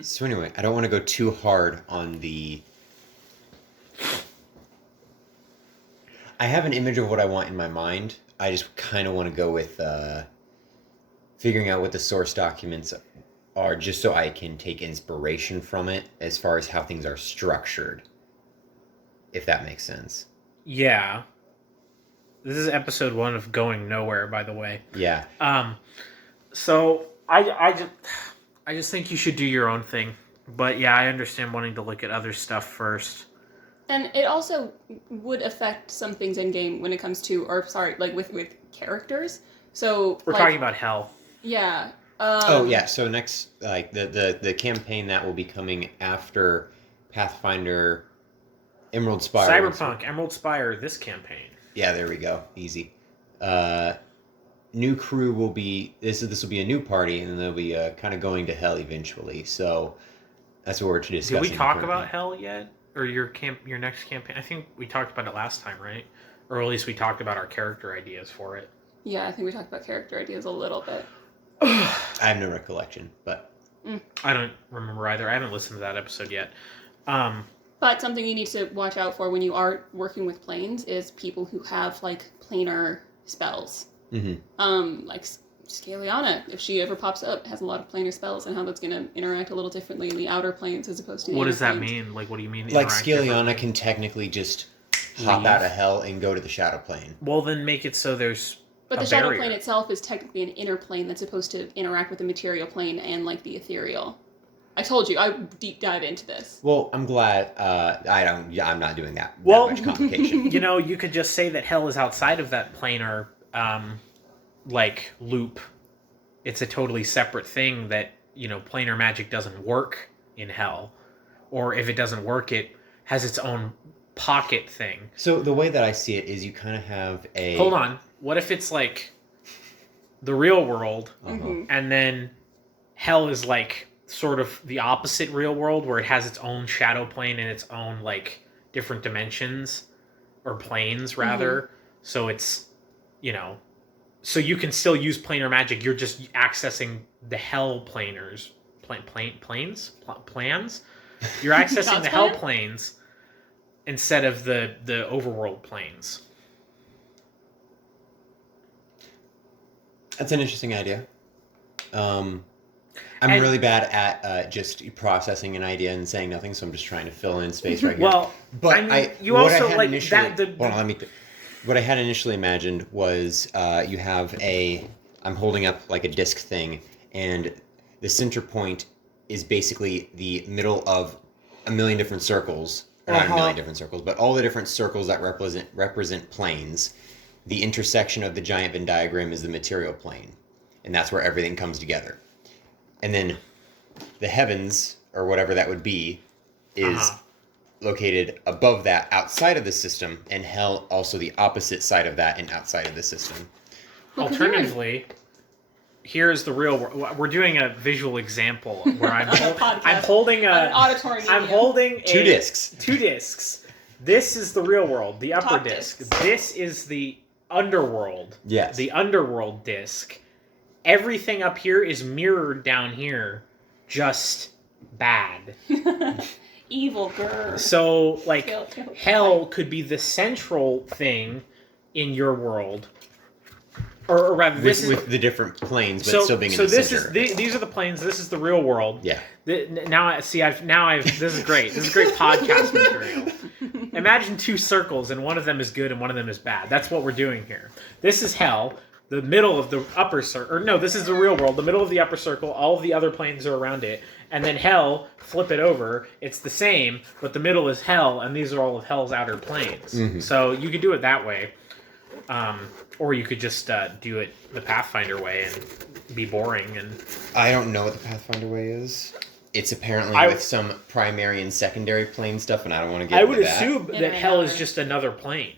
So anyway, I don't want to go too hard on the... I have an image of what I want in my mind. I just kind of want to go with figuring out what the source documents are, just so I can take inspiration from it as far as how things are structured, if that makes sense. Yeah. This is episode 1 of Going Nowhere, by the way. Yeah. So I just think you should do your own thing. But yeah, I understand wanting to look at other stuff first. And it also would affect some things in game when it comes to, with characters. So we're talking about Hell. Yeah. So next, the campaign that will be coming after Pathfinder, Emerald Spire. Cyberpunk, Emerald Spire, this campaign. Yeah, there we go. Easy. New crew will be... This will be a new party, and then they'll be kind of going to Hell eventually. So that's what we're discussing. Did we talk about Hell yet? Or your next campaign? I think we talked about it last time, right? Or at least we talked about our character ideas for it. Yeah, I think we talked about character ideas a little bit. I have no recollection, but... I don't remember either. I haven't listened to that episode yet. But something you need to watch out for when you are working with planes is people who have, planar spells. Mm-hmm. Like Scaliana, if she ever pops up, has a lot of planar spells, and how that's going to interact a little differently in the outer planes as opposed to the What does that planes. mean? What do you mean? Scaliana can technically just hop out of Hell and go to the Shadow Plane. Well, then make it so there's But a the Shadow barrier. Plane itself is technically an inner plane that's supposed to interact with the material plane and, the ethereal. I told you, I deep dive into this. Well, I'm glad I'm not doing that much complication. You could just say that Hell is outside of that planar loop. It's a totally separate thing that, planar magic doesn't work in Hell. Or if it doesn't work, it has its own pocket thing. So the way that I see it is you kind of have a... Hold on. What if it's the real world, Mm-hmm. and then Hell is sort of the opposite real world, where it has its own shadow plane and its own different dimensions or planes rather. Mm-hmm. So it's so you can still use planar magic. You're just accessing the Hell planers, plans. You're accessing the Hell planes instead of the overworld planes. That's an interesting idea. I'm really bad at just processing an idea and saying nothing, so I'm just trying to fill in space right here. Well, but what I had initially imagined was you have I'm holding up a disc thing, and the center point is basically the middle of a million different circles, or not a million different circles, but all the different circles that represent planes. The intersection of the giant Venn diagram is the material plane, and that's where everything comes together. And then the heavens, or whatever that would be, is located above that, outside of the system, and Hell also the opposite side of that and outside of the system. Alternatively, here's the real world. We're doing a visual example where I'm holding an auditory medium. I'm holding two discs. Two discs. This is the real world, the upper Top disc. discs. This is the underworld. Yes. The underworld disc. Everything up here is mirrored down here, just bad. Evil girl. So, Kill. Hell could be the central thing in your world. Or rather, with the different planes, but still being in the center. These are the planes. This is the real world. Yeah. This is great. This is great podcast material. Imagine two circles, and one of them is good and one of them is bad. That's what we're doing here. This is Hell. The middle of the upper circle, or no, this is the real world. The middle of the upper circle, all of the other planes are around it. And then Hell, flip it over, it's the same, but the middle is Hell, and these are all of Hell's outer planes. Mm-hmm. So you could do it that way. Or you could just do it the Pathfinder way and be boring. And I don't know what the Pathfinder way is. It's apparently with some primary and secondary plane stuff, and I don't want to get into that. I would assume that Hell is just another plane,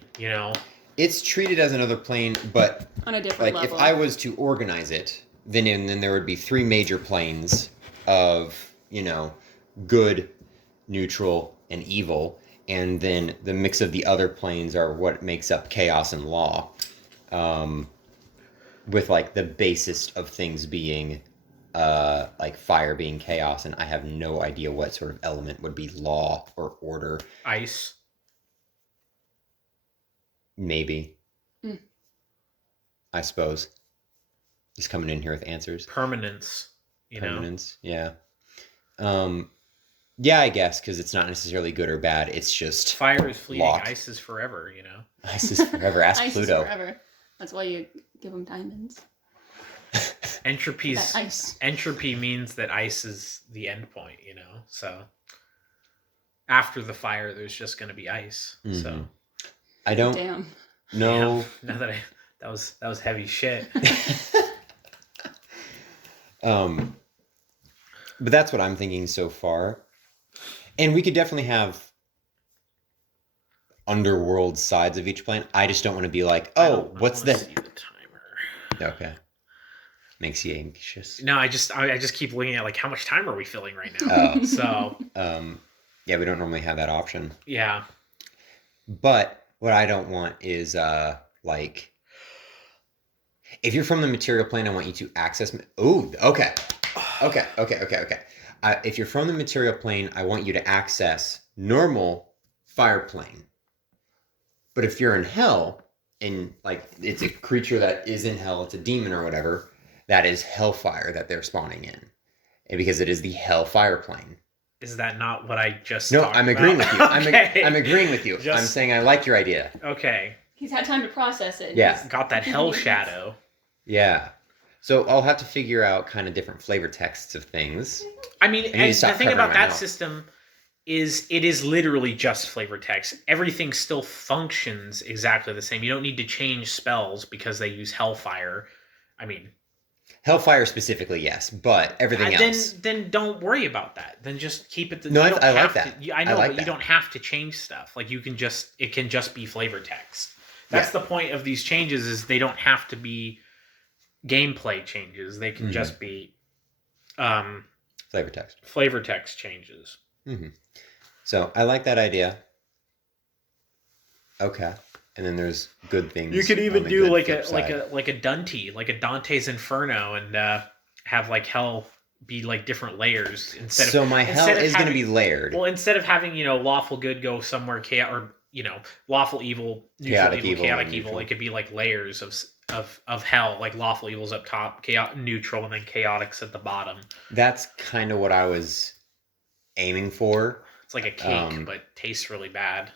It's treated as another plane, but on a different level. If I was to organize it, then there would be three major planes of, good, neutral, and evil, and then the mix of the other planes are what makes up chaos and law, with the basest of things being like fire being chaos, and I have no idea what sort of element would be law or order. Ice. Maybe. Mm. I suppose. Just coming in here with answers. Permanence. Permanence, yeah. Yeah, I guess, because it's not necessarily good or bad. It's just Fire is fleeting. lock. Ice is forever, Ice is forever. Ask Ice Pluto. is forever. That's why you give them diamonds. Entropy's That ice. Entropy means that ice is the end point, So after the fire, there's just going to be ice. Mhm. So I don't Damn. know. Now that that was heavy shit. But that's what I'm thinking so far. And we could definitely have underworld sides of each plane. I just don't want to be like, oh, what's the that? See the timer. Okay. Makes you anxious. No, I just keep looking at like how much time are we filling right now. Oh. So Yeah, we don't normally have that option. yeah. But what I don't want is like, if you're from the material plane, I want you to access. Ooh, okay. If you're from the material plane, I want you to access normal fire plane. But if you're in hell, and like it's a creature that is in hell, it's a demon or whatever, that is hellfire that they're spawning in, and because it is the hellfire plane. Is that not what I just? No, talked I'm agreeing about? with you. Okay. I'm agreeing with you. I'm saying I like your idea. Okay. He's had time to process it. Yeah. He's Got that hell shadow. Yeah. So I'll have to figure out kind of different flavor texts of things. I mean, I need to and the stop thing covering about my that mouth. system is it is literally just flavor text. Everything still functions exactly the same. You don't need to change spells because they use hellfire. I mean, Hellfire specifically, yes, but everything else. Then don't worry about that. Then just keep it. No, you don't I like have that. I know, I like but that. you don't have to change stuff. Like it can just be flavor text. That's the point of these changes. Is they don't have to be gameplay changes. They can just be Flavor text. Flavor text changes. Mm-hmm. So I like that idea. Okay, and then there's good things. You could on even the do good like flip a side. like a Dante, like a Dante's Inferno, and have like hell be like different layers instead of. So my hell instead of is going to having- be layered. Well, instead of having lawful good go somewhere chaos, or lawful evil, neutral Chaotic evil, evil, chaotic and evil, neutral. it could be like layers of hell, like lawful evil's up top, chaotic, neutral, and then chaotic's at the bottom. That's kind of what I was aiming for. It's like a cake, but tastes really bad.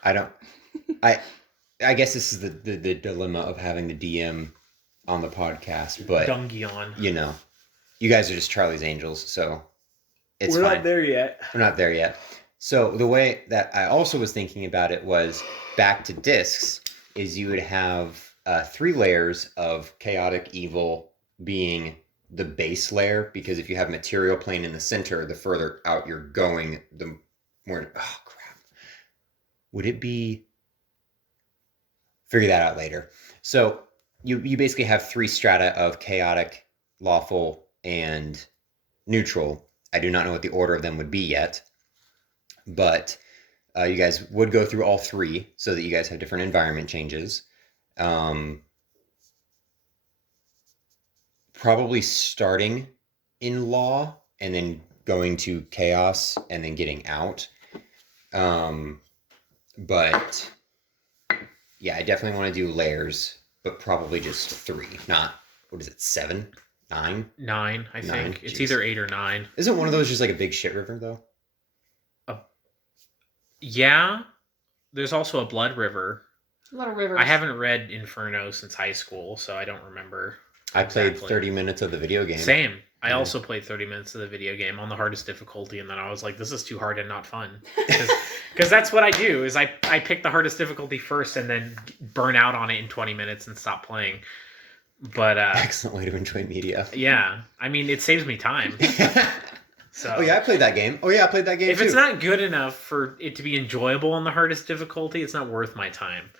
I guess this is the dilemma of having the DM on the podcast, but Dungeon. you guys are just Charlie's Angels, so it's We're fine. not there yet. We're not there yet. So the way that I also was thinking about it was back to discs is you would have 3 layers of chaotic evil being the base layer, because if you have material plane in the center, the further out you're going, the more. Oh crap! Would it be? Figure that out later. So you basically have 3 strata of chaotic, lawful, and neutral. I do not know what the order of them would be yet, but you guys would go through all 3 so that you guys have different environment changes. Probably starting in law and then going to chaos and then getting out. But yeah, I definitely want to do layers, but probably just 3, not, what is it, 7, 9? 9, I 9, think. It's jeez. either 8 or 9. Isn't one of those just like a big shit river though? Yeah. There's also a Blood River. A lot of rivers. I haven't read Inferno since high school, so I don't remember. I played Exactly. 30 minutes of the video game. Same. I Yeah. also played 30 minutes of the video game on the hardest difficulty, and then I was like, this is too hard and not fun. Because that's what I do, is I pick the hardest difficulty first and then burn out on it in 20 minutes and stop playing. But, Excellent way to enjoy media. yeah. I mean, it saves me time. So Oh yeah, I played that game. Oh yeah, I played that game if too. it's not good enough for it to be enjoyable on the hardest difficulty, it's not worth my time.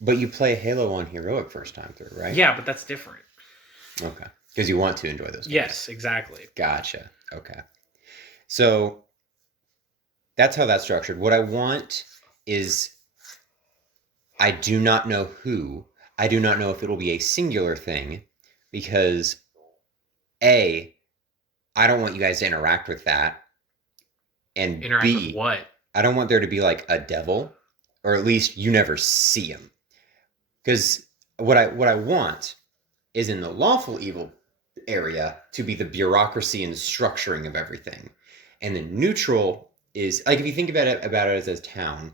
But you play Halo on heroic first time through, right? Yeah, but that's different. Okay. Because you want to enjoy those games. Yes, exactly. Gotcha. Okay. So that's how that's structured. What I want is, I do not know who. I do not know if it'll be a singular thing, because A, I don't want you guys to interact with that. And Interact B, with what? I don't want there to be like a devil, or at least you never see him. Because what I want is in the lawful evil area to be the bureaucracy and structuring of everything, and the neutral is like, if you think about it as a town,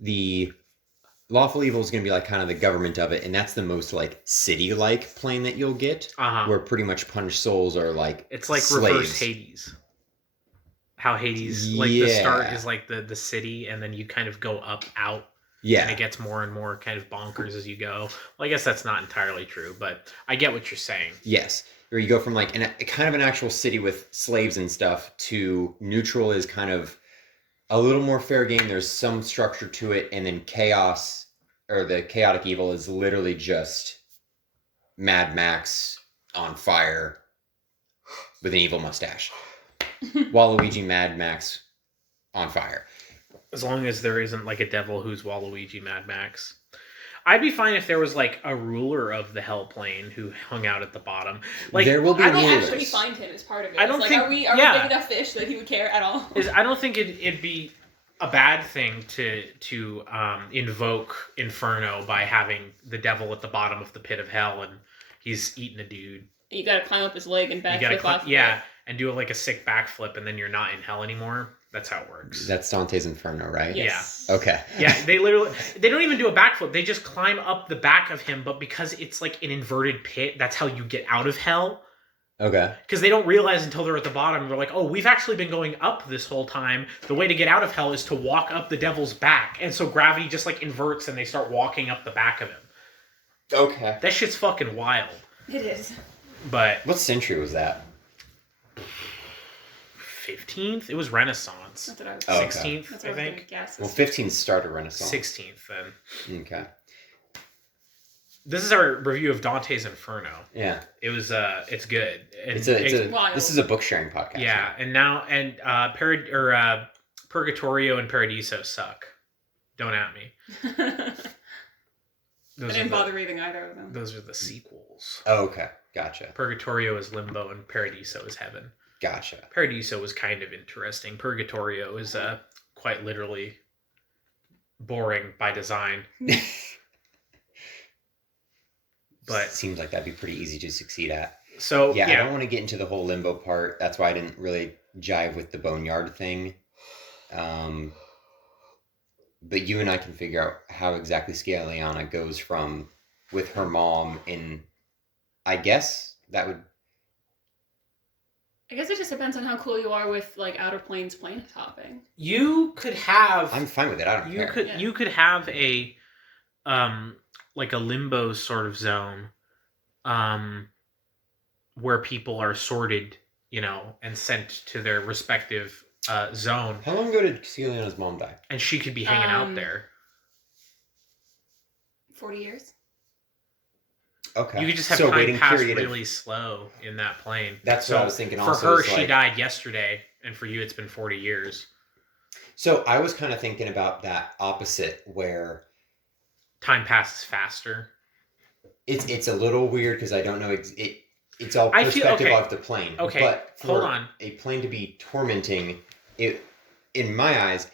the lawful evil is going to be like kind of the government of it, and that's the most like city-like plane that you'll get, where pretty much punished souls are like it's like slaves. reverse Hades. How Hades, like the start is like the city, and then you kind of go up out. Yeah. And it gets more and more kind of bonkers as you go. Well, I guess that's not entirely true, but I get what you're saying. Yes. Where you go from like kind of an actual city with slaves and stuff to neutral is kind of a little more fair game. There's some structure to it. And then chaos, or the chaotic evil, is literally just Mad Max on fire with an evil mustache. Waluigi Mad Max on fire. As long as there isn't like a devil who's Waluigi Mad Max. I'd be fine if there was like a ruler of the hell plane who hung out at the bottom. Like, there will be I don't rulers. actually find him as part of it. I don't It's think- are we yeah. big enough fish that he would care at all? I don't think it'd be a bad thing to invoke Inferno by having the devil at the bottom of the pit of hell and he's eating a dude. You gotta climb up his leg and You backflip gotta off. and do like a sick backflip, and then you're not in hell anymore. That's how it works. That's Dante's Inferno, right? Yes. Okay. Yeah, they don't even do a backflip. They just climb up the back of him, but because it's like an inverted pit, that's how you get out of hell. Okay. Because they don't realize until they're at the bottom. They're like, oh, we've actually been going up this whole time. The way to get out of hell is to walk up the devil's back. And so gravity just like inverts and they start walking up the back of him. Okay. That shit's fucking wild. It is. But What century was that? 15th? It was Renaissance. That's what I was. Oh, okay. 16th, That's I what I was gonna think. guess. Well, 15 started Renaissance. 16th then. Okay. This is our review of Dante's Inferno. Yeah. It was it's good. And wild. This is a book sharing podcast. yeah, and now Purgatorio and Paradiso suck. Don't at me. I Those didn't are bother reading either of them. those are the sequels. Oh, okay. Gotcha. Purgatorio is limbo and Paradiso is heaven. Gotcha. Paradiso was kind of interesting. Purgatorio is quite literally boring by design. But Seems like that'd be pretty easy to succeed at. so Yeah, I don't want to get into the whole limbo part. That's why I didn't really jive with the boneyard thing. But you and I can figure out how exactly Scaliana goes from with her mom in. I guess that would. I guess it just depends on how cool you are with like Outer Planes planet hopping. you could have I'm fine with it. I don't care. Yeah. you could have a like a limbo sort of zone where people are sorted, and sent to their respective zone, How long ago did Scaliana's mom die? and she could be hanging out Um, there. 40 years. Okay. You could just have so time waiting pass period of- really slow in that plane. That's what I was thinking For also her, is she like- died yesterday, and for you, it's been 40 years. So I was kind of thinking about that opposite, where Time passes faster. it's a little weird because I don't know it's all I feel- perspective okay. of the plane. Okay, But for hold on. a plane to be tormenting, it in my eyes,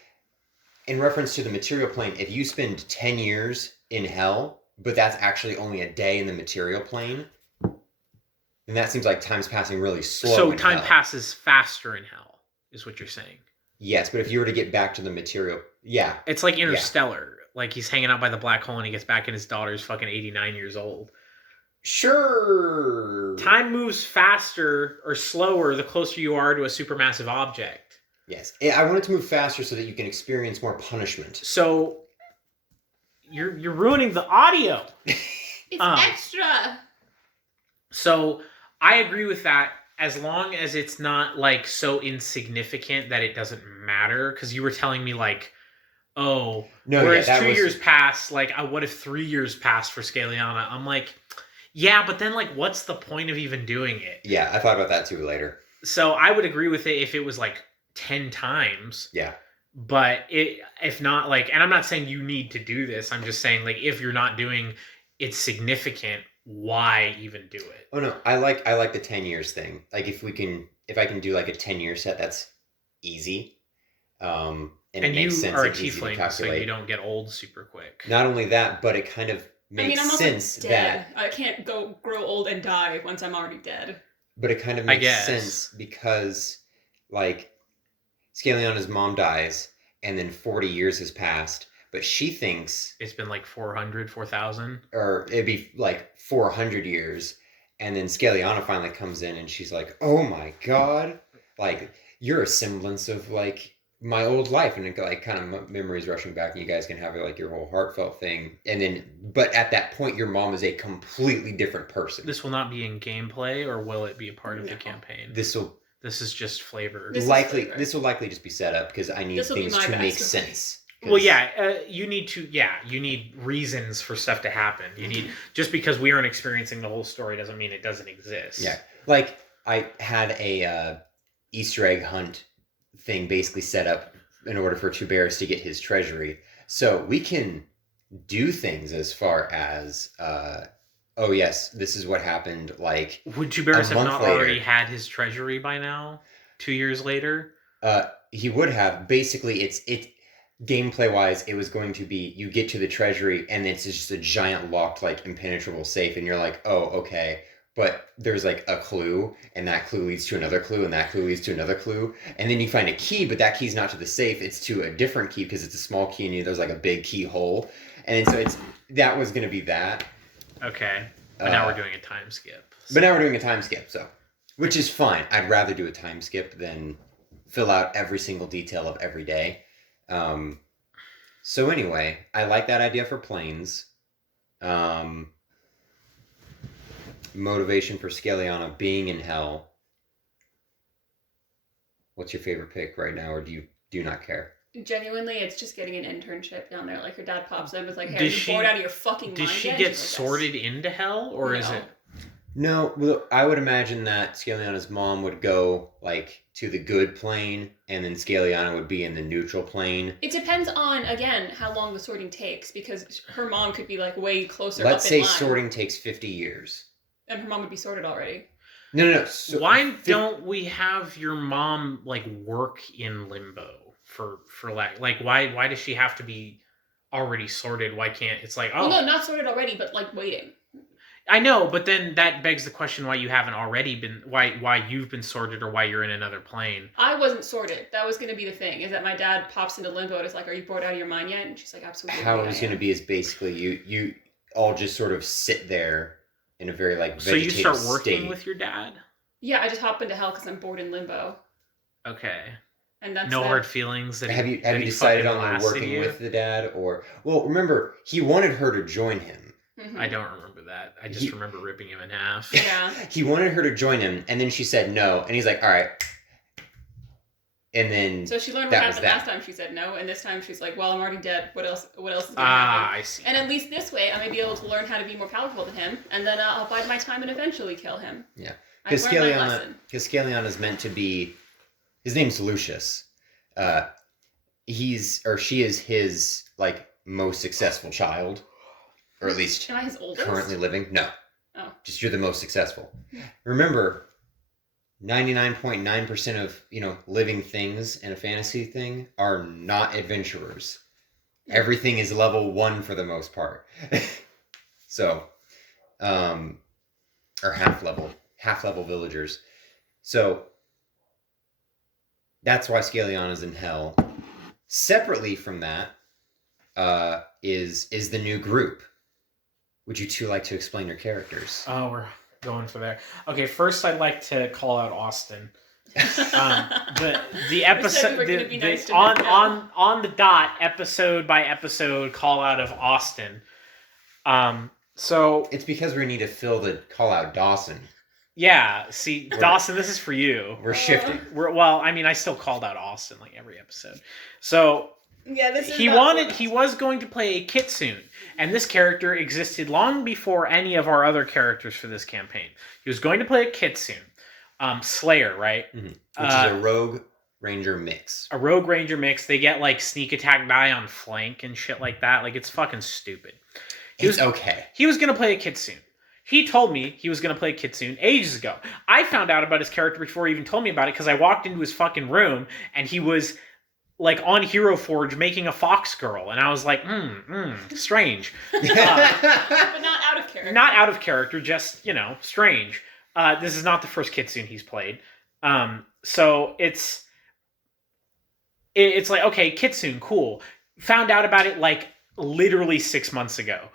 in reference to the material plane, if you spend 10 years in hell, but that's actually only a day in the material plane, then that seems like time's passing really slow. So in time hell. passes faster in hell, is what you're saying. Yes, but if you were to get back to the material, yeah. It's like Interstellar. Like he's hanging out by the black hole and he gets back and his daughter's fucking 89 years old. Sure. Time moves faster or slower the closer you are to a supermassive object. Yes. I want it to move faster so that you can experience more punishment. So you're ruining the audio. It's Um, extra. So I agree with that as long as it's not like so insignificant that it doesn't matter. Because you were telling me like, oh, No, whereas yeah, 2 that was- years passed, like what if 3 years passed for Scaliana? I'm like, yeah, but then like what's the point of even doing it? Yeah, I thought about that too later. So I would agree with it if it was like 10 times. Yeah. But if not, like, and I'm not saying you need to do this. I'm just saying, like, if you're not doing it significant, why even do it? Oh no, I like the 10 years thing. Like if we can if I can do like a 10-year set, that's easy. And it And makes you sense are a and easy to tiefling, so calculate. you don't get old super quick. Not only that, but it kind of I mean, makes I'm also sense dead. that. I can't grow old and die once I'm already dead. But it kind of I makes guess. sense because, like, Scaliana's mom dies, and then 40 years has passed, but she thinks, It's been like 400, 4,000. or it'd be like 400 years, and then Scaliana finally comes in, and she's like, "Oh my god, like you're a semblance of like my old life," and it, like kind of memories rushing back, and you guys can have like your whole heartfelt thing, and then, but at that point, your mom is a completely different person. This will not be in gameplay, or will it be a part of the No. campaign? This will This is just flavor. This is likely flavor. this will likely just be set up because I need This will be things my to make backstory. sense. 'Cause- Well, yeah, you need reasons for stuff to happen. You need, just because we aren't experiencing the whole story doesn't mean it doesn't exist. Yeah, like I had a Easter egg hunt thing basically set up in order for Two Bears to get his treasury. So we can do things as far as, oh yes, this is what happened. Like, Would Two Bears A have month not later. already had his treasury by now? 2 years later? he would have. Basically, it gameplay wise, it was going to be you get to the treasury and it's just a giant locked, like impenetrable safe, and you're like, oh, okay. But there's like a clue, and that clue leads to another clue, and that clue leads to another clue, and then you find a key, but that key's not to the safe; it's to a different key because it's a small key, and there's like a big keyhole, and so that was going to be that. Okay. But now we're doing a time skip. But now we're doing a time skip, so which is fine. I'd rather do a time skip than fill out every single detail of every day. So anyway, I like that idea for planes. Motivation for Scaliana being in hell. What's your favorite pick right now, or do you not care? Genuinely, it's just getting an internship down there. Like, her dad pops in with like, "Hey, Does are you she- bored out of your fucking mind Does she yet?" get She's like, sorted into hell, or is No. it? No, well, I would imagine that Scaliana's mom would go like to the good plane, and then Scaliana would be in the neutral plane. It depends on, again, how long the sorting takes, because her mom could be like way closer Let's up say in line, sorting takes 50 years. and her mom would be sorted already. No. So Why don't we have your mom like work in limbo for like why does she have to be already sorted? Why can't it's like, oh, Well, no, not sorted already, but like waiting. I know, but then that begs the question why you haven't already been why you've been sorted, or why you're in another plane. I wasn't sorted. That was going to be the thing, is that my dad pops into limbo and is like, "Are you bored out of your mind yet?" And she's like, "Absolutely." How it was I going to am." be is basically you all just sort of sit there in a very like So you vegetative start working state. with your dad? Yeah, I just hop into hell because I'm bored in limbo, Okay. and that's No that. hard feelings that Have you that decided fucking on blasted working you? with the dad, or well, remember he wanted her to join him. Mhm. I don't remember that. I just remember ripping him in half. Yeah. He wanted her to join him, and then she said no, and he's like, all right. And then So she learned what that was happened that. last time. She said no, and this time she's like, "Well, I'm already dead. What else? What else is going to Ah, happen?" I see. And at least this way, I may be able to learn how to be more powerful than him, and then I'll bide my time and eventually kill him. Yeah. I've learned my lesson. Because Scaliana is meant to be, his name's Lucius. She is his like most successful child, or at least Am I his oldest? currently living. No, Oh. just you're the most successful. Remember, 99.9% of living things in a fantasy thing are not adventurers. Everything is level 1 for the most part. So, or half level villagers. So that's why Scaliana's in hell. Separately from that, is the new group. Would you two like to explain your characters? Oh, we're going for there. Okay, first I'd like to call out Austin. The episode we were gonna be nice to on him, on the dot, episode by episode call out of Austin. So It's because we need to fill the call out Dawson. yeah, see, Dawson, this is for you. We're shifting. I still called out Austin like every episode. So Yeah, this is he not he was going to play a kitsune, and this character existed long before any of our other characters for this campaign. He was going to play a kitsune, Slayer, right? Mm-hmm. Which is a rogue ranger mix. A rogue ranger mix. They get like sneak attack die on flank and shit like that. Like, it's fucking stupid. It's okay. He was gonna play a kitsune. He told me he was going to play Kitsune ages ago. I found out about his character before he even told me about it because I walked into his fucking room and he was like on Hero Forge making a fox girl, and I was like, strange. But not out of character. Not out of character, just strange. This is not the first Kitsune he's played, so it's like, okay, Kitsune, cool. Found out about it like literally 6 months ago.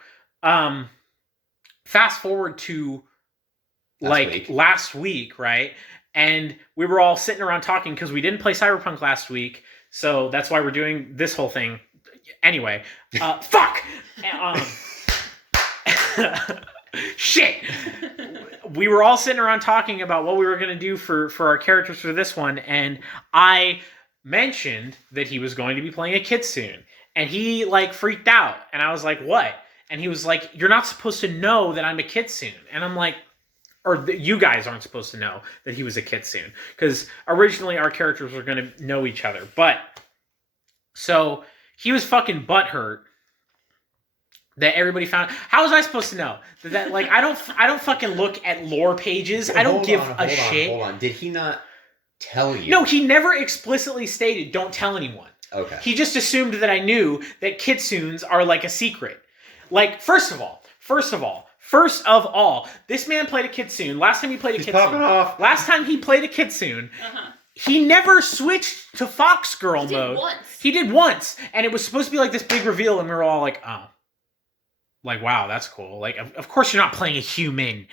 Fast forward to last week, right? And we were all sitting around talking because we didn't play Cyberpunk last week, so that's why we're doing this whole thing. Anyway, fuck! Shit! We were all sitting around talking about what we were going to do for our characters for this one, and I mentioned that he was going to be playing a Kitsune, and he like freaked out, and I was like, what? And he was like, you're not supposed to know that I'm a Kitsune. And I'm like, you guys aren't supposed to know that he was a Kitsune, because originally our characters were going to know each other. But so he was fucking butthurt that everybody found. How was I supposed to know that? Like, I don't fucking look at lore pages. I don't give a shit. Hold on. Did he not tell you? No, he never explicitly stated, don't tell anyone. Okay. He just assumed that I knew that Kitsunes are like a secret. Like, first of all, this man played a Kitsune. Last time he played a He's Kitsune. popping off. Last time he played a Kitsune, he never switched to Fox Girl mode. He did once, and it was supposed to be like this big reveal, and we were all like, oh. Like, wow, that's cool. Like, of course you're not playing a human.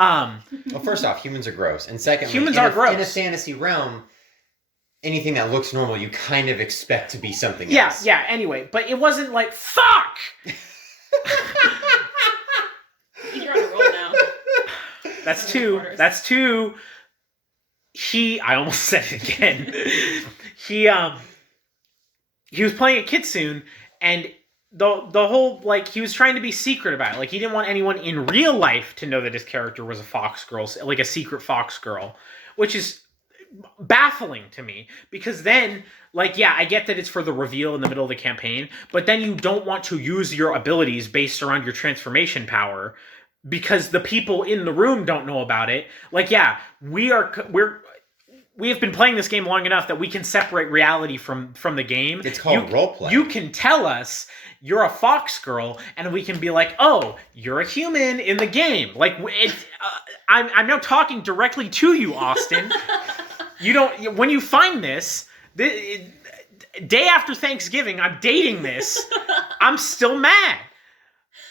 Well, first off, humans are gross. And secondly, humans are gross. In a fantasy realm, anything that looks normal, you kind of expect to be something else. Yeah, anyway. But it wasn't like, fuck! You're on a roll now. That's two. I almost said it again. He was playing a Kitsune, and the whole, like, he was trying to be secret about it. Like, he didn't want anyone in real life to know that his character was a fox girl, like a secret fox girl, which is baffling to me, because then, like, yeah, I get that it's for the reveal in the middle of the campaign, but then you don't want to use your abilities based around your transformation power because the people in the room don't know about it. Like, yeah, we have been playing this game long enough that we can separate reality from the game. It's called roleplay. You can tell us you're a fox girl, and we can be like, oh, you're a human in the game. Like, I'm now talking directly to you, Austin. When you find this, day after Thanksgiving, I'm dating this. I'm still mad.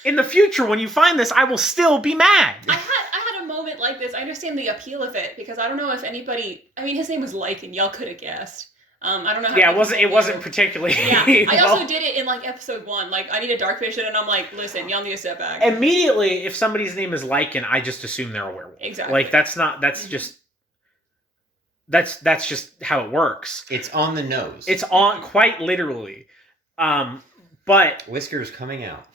In the future, when you find this, I will still be mad. I had a moment like this. I understand the appeal of it, because I don't know if anybody. I mean, his name was Lycan. Y'all could have guessed. I don't know. Yeah, it wasn't particularly. Yeah, I also did it in like episode 1. Like, I need a dark vision, and I'm like, listen, y'all need to step back. Immediately, if somebody's name is Lycan, I just assume they're a werewolf. Exactly. Like, that's just how it works. It's on the nose. It's on, quite literally. But whiskers coming out.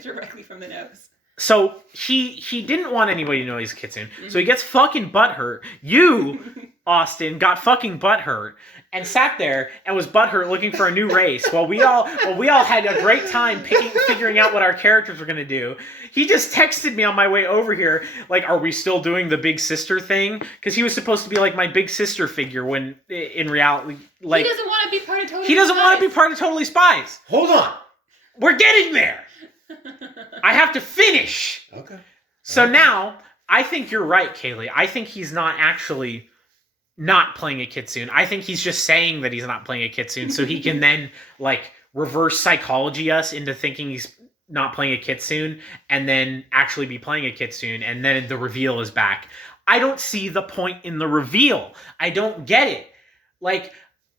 Directly from the nose. So he didn't want anybody to know he's a Kitsune. So he gets fucking butthurt. You, Austin, got fucking butthurt and sat there and was butthurt looking for a new race while we all had a great time figuring out what our characters were gonna do. He just texted me on my way over here, like, are we still doing the big sister thing? Because he was supposed to be like my big sister figure, when in reality, like, he doesn't want to be part of Totally Spies. He doesn't want to be part of Totally Spies. Hold on. We're getting there. I have to finish. Okay. So now, I think you're right, Kaylee. I think he's not actually not playing a Kitsune. I think he's just saying that he's not playing a Kitsune so he can then, like, reverse psychology us into thinking he's not playing a Kitsune and then actually be playing a Kitsune, and then the reveal is back. I don't see the point in the reveal. I don't get it. Like,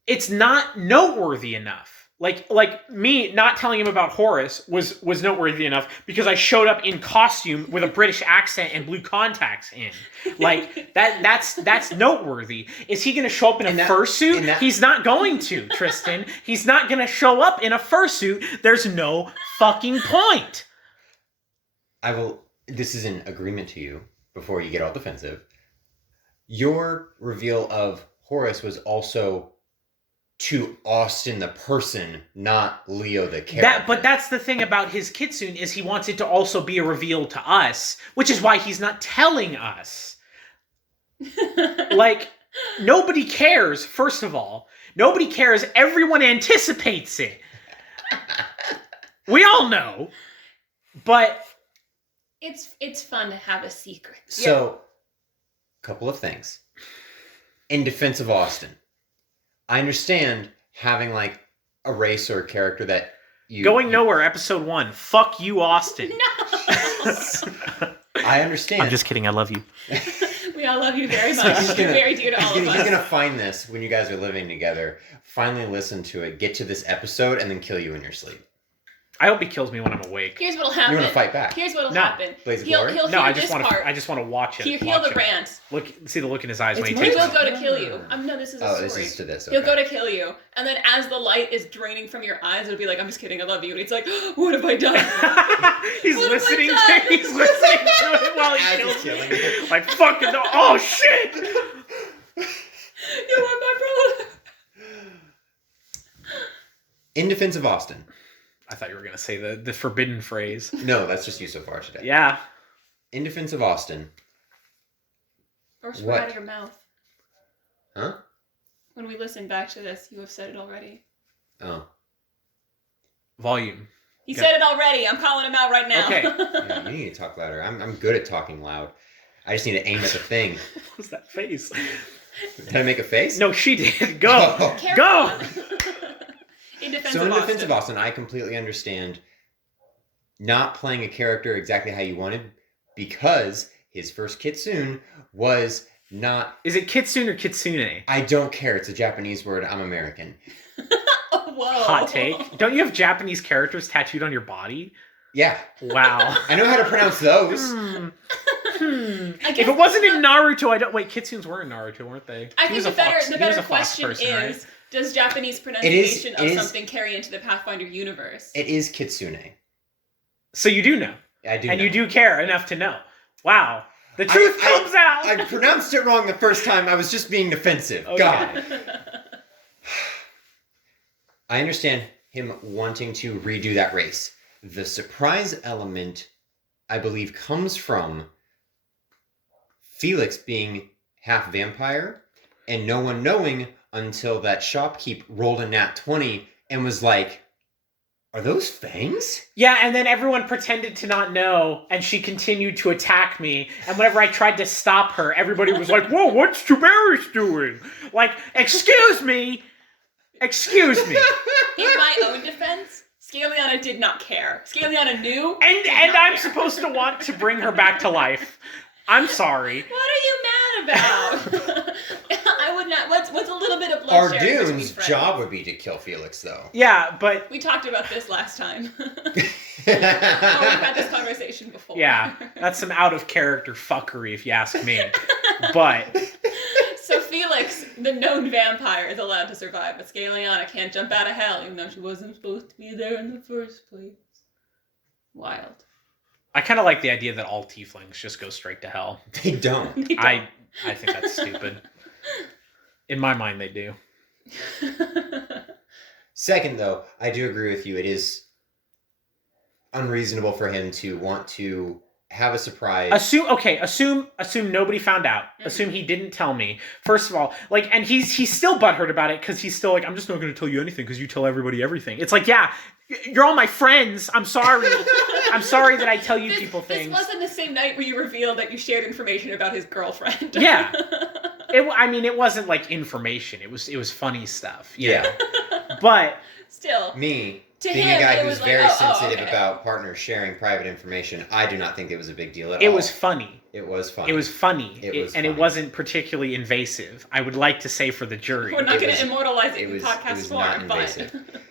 it's not noteworthy enough. Like me not telling him about Horus was noteworthy enough because I showed up in costume with a British accent and blue contacts in. Like, that's noteworthy. Is he going to show up in a fursuit? He's not going to, Tristan. He's not going to show up in a fursuit. There's no fucking point. This is an agreement to you before you get all defensive. Your reveal of Horus was also to Austin the person, not Leo the character. But that's the thing about his kitsune is he wants it to also be a reveal to us, which is why he's not telling us. Like, nobody cares, first of all. Nobody cares. Everyone anticipates it. We all know. But it's fun to have a secret. So, couple of things. In defense of Austin, I understand having like a race or a character that you... Going nowhere, episode 1. Fuck you, Austin. No! I understand. I'm just kidding. I love you. We all love you very much. You're very dear to all of us. He's going to find this when you guys are living together, finally listen to it, get to this episode, and then kill you in your sleep. I hope he kills me when I'm awake. Here's what'll happen. You want to fight back? Here's what'll No. happen. Blaze of He'll Glory? hear No, I this just want part. to watch it. He'll watch the it. rant. See the look in his eyes when he He takes will it. go to kill you. No, this is a Oh, story. this is to this. He'll Okay. go to kill you, and then as the light is draining from your eyes, it'll be like, "I'm just kidding, I love you." And it's like, "What have I done?" He's What have I listening done? to He's listening to it while he As kills he's me. killing you. Like fucking oh shit! You are my brother. In defense of Austin. I thought you were gonna say the forbidden phrase. No, that's just you so far today. Yeah. In defense of Austin. Or swear What? out of your mouth. Huh? When we listen back to this, you have said it already. Oh. Volume. He Okay. said it already. I'm calling him out right now. Okay. Yeah, you need to talk louder. I'm good at talking loud. I just need to aim at the thing. What was that face? Did I make a face? No, she did. Go. Oh. Carry Go! on. In defense So of in Austin. defense of Austin, I completely understand not playing a character exactly how you wanted because his first kitsune was not... Is it kitsune or kitsune? I don't care. It's a Japanese word. I'm American. Oh, whoa. Hot take. Don't you have Japanese characters tattooed on your body? Yeah. Wow. I know how to pronounce those. I If guess it wasn't in Naruto, I don't. Wait, kitsunes were in Naruto, weren't they? I He think was the a fox. better He was a fox question person, is, right? does Japanese pronunciation it of is- something carry into the Pathfinder universe? It is kitsune. So you do know, I do and know. you do care enough to know. Wow, the truth comes out. I pronounced it wrong the first time. I was just being defensive. Okay. God. I understand him wanting to redo that race. The surprise element, I believe, comes from Felix being half vampire and no one knowing until that shopkeep rolled a nat 20 and was like, are those fangs? Yeah, and then everyone pretended to not know, and she continued to attack me. And whenever I tried to stop her, everybody was like, "Whoa, what's Tiberius doing?" Like, excuse me, excuse me. In my own defense, Scaliana did not care. Scaliana knew. And did and not I'm care. supposed to want to bring her back to life. I'm sorry. What are you mad about? I would not. What's a little bit of blood sharing between Ardune's friends? job would be to kill Felix, though. Yeah, but We talked about this last time. Oh, we've had this conversation before. yeah, that's some out of character fuckery if you ask me. But So Felix, the known vampire, is allowed to survive, but Scaliana can't jump out of hell, even though she wasn't supposed to be there in the first place. Wild. I kind of like the idea that all tieflings just go straight to hell. They don't. I think that's stupid. In my mind, they do. Second, though, I do agree with you. It is unreasonable for him to want to have a surprise. Assume nobody found out. Assume he didn't tell me. First of all, like, and he's still butthurt about it because he's still like, I'm just not going to tell you anything because you tell everybody everything. It's like, yeah, you're all my friends. I'm sorry. I'm sorry that I tell you people things. This wasn't the same night where you revealed that you shared information about his girlfriend. Yeah. It wasn't like information. It was funny stuff. Yeah. But Still. Me, To being him, a guy it who's was like, very oh, sensitive okay. about partners sharing private information, I do not think it was a big deal at all. it was funny. It was fun. It was funny. It was and funny. it wasn't particularly invasive. I would like to say for the jury. We're not It going was- to immortalize it it in was- podcast it was form, not but... invasive.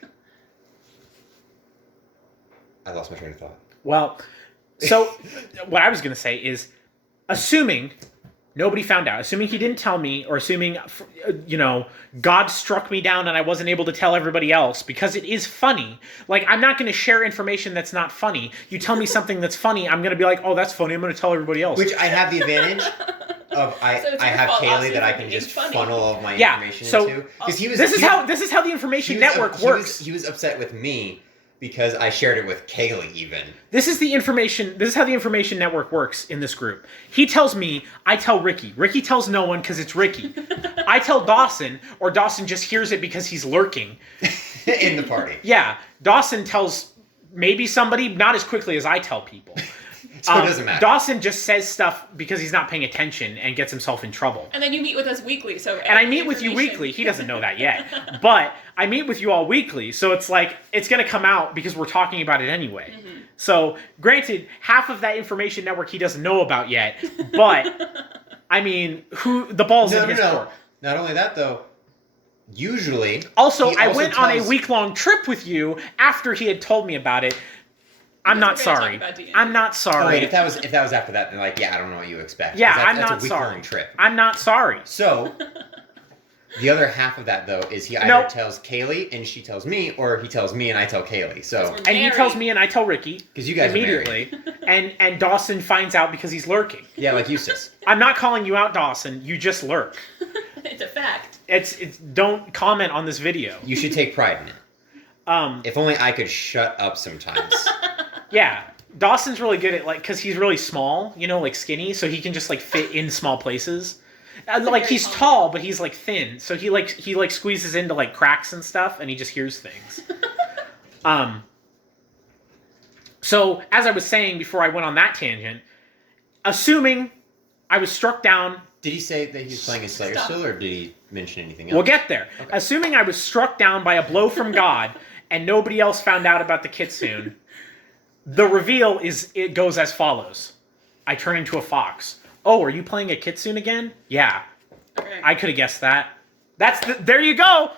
I lost my train of thought. Well, so what I was going to say is, assuming nobody found out, assuming he didn't tell me, or assuming, God struck me down and I wasn't able to tell everybody else, because it is funny. Like, I'm not going to share information that's not funny. You tell me something that's funny, I'm going to be like, oh, that's funny, I'm going to tell everybody else. Which I have the advantage. I So it's I your have fault, Kaylee Austin, that I for can being just funny. funnel all of my Yeah, information so, into. Because he was This is he how the information network works. He was upset with me because I shared it with Kaylee even. This is how the information network works in this group. He tells me, I tell Ricky. Ricky tells no one because it's Ricky. I tell Dawson, or Dawson just hears it because he's lurking. In the party. Yeah, Dawson tells maybe somebody, not as quickly as I tell people. So it doesn't matter. Dawson just says stuff because he's not paying attention and gets himself in trouble. And then you meet with us weekly, so... And I meet with you weekly. He doesn't know that yet. But I meet with you all weekly, so it's like, it's going to come out because we're talking about it anyway. Mm-hmm. So, granted, half of that information network he doesn't know about yet, but, I mean, the ball's in his court. Not only that, though, usually... Also, he I also went on a tells- week-long trip with you after he had told me about it. I'm not Because we're gonna sorry. talk about D&D. I'm not Oh, sorry. wait, if that was after that, then like, yeah, I don't know what you expect. Yeah, 'Cause that's, I'm that's not a week-long sorry. trip. I'm not sorry. So, the other half of that, though, is he either Nope. tells Kaylee and she tells me, or he tells me and I tell Kaylee. So, We're And he married. tells me and I tell Ricky. because you guys are married. Immediately. and Dawson finds out because he's lurking. Yeah, like Eustace. I'm not calling you out, Dawson. You just lurk. It's a fact. It's don't comment on this video. You should take pride in it. If only I could shut up sometimes. Yeah. Dawson's really good at because he's really small, like skinny, so he can just like fit in small places. Like he's tall, but he's like thin, so he squeezes into like cracks and stuff, and he just hears things. So as I was saying before I went on that tangent, assuming I was struck down. Did he say that he was playing a Slayer Stop. still, or did he mention anything else? We'll get there. Okay. Assuming I was struck down by a blow from God, and nobody else found out about the kitsune. The reveal it goes as follows. I turn into a fox. Oh, are you playing a kitsune again? Yeah. Okay. I could have guessed that. There you go.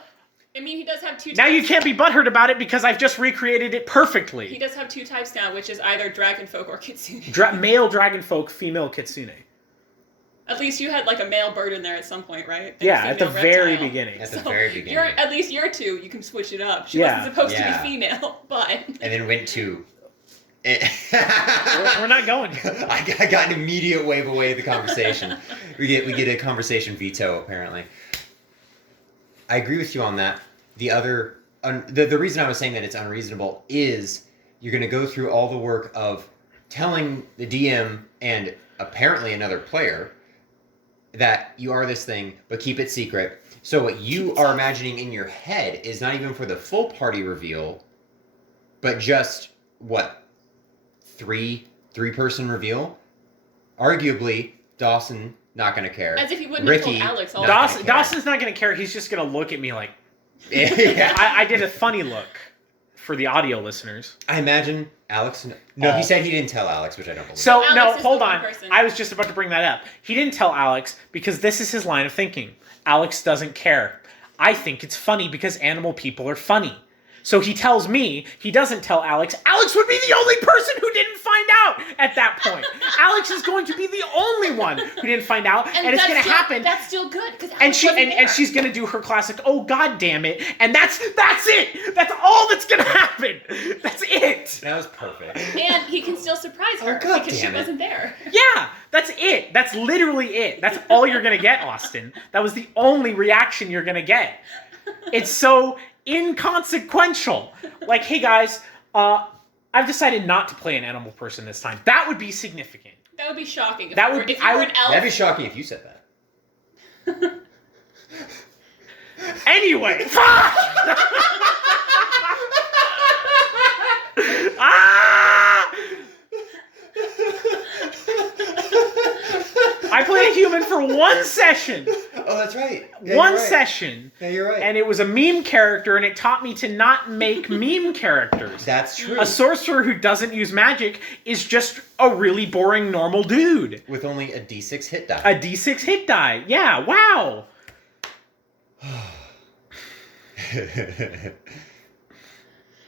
I mean, he does have two types. Now you can't be butthurt about it because I've just recreated it He perfectly. does have two types now, which is either dragon folk or kitsune. Male dragonfolk, female kitsune. At least you had like a male bird in there at some point, right? And Yeah, a at the female very reptile. beginning. At the very beginning. At least you're two. You can switch it up. She Yeah. wasn't supposed Yeah. to be female, but... And then went to... We're not going here. I got an immediate wave away the conversation. we get a conversation veto, apparently. I agree with you on that. The reason I was saying that it's unreasonable is you're going to go through all the work of telling the DM and apparently another player that you are this thing, but keep it secret. So what you are imagining in your head is not even for the full party reveal, but just, what, three-person reveal? Arguably, Dawson, not going to care. As if he wouldn't Ricky, have told Alex all not that. gonna care. Dawson's not going to care. He's just going to look at me like... Yeah. I did a funny look for the audio listeners. I imagine Alex... No, he said he didn't tell Alex, which I don't believe. So, Alex no, is the hold one on. person. I was just about to bring that up. He didn't tell Alex because this is his line of thinking. Alex doesn't care. I think it's funny because animal people are funny. So he tells me, he doesn't tell Alex. Alex would be the only person who didn't find out at that point. Alex is going to be the only one who didn't find out, and it's going to happen. That's still good because And she's gonna do her classic, oh god damn it, and that's it. That's all that's gonna happen. That's it. That was perfect. And he can still surprise her God because she damn it. wasn't there. Yeah, that's it. That's literally it. That's all you're gonna get, Austin. That was the only reaction you're gonna get. It's so inconsequential. Like, hey guys, I've decided not to play an animal person this time. That would be significant. That would be shocking. That would be- If you were an elf. That'd be shocking if you said that. Anyway, fuck! Ah! I played a human for one session. Oh, that's right. Yeah, One you're right. session. Yeah, you're right. And it was a meme character, and it taught me to not make meme characters. That's true. A sorcerer who doesn't use magic is just a really boring normal dude. With only a D6 hit die. A d6 hit die. Yeah, wow.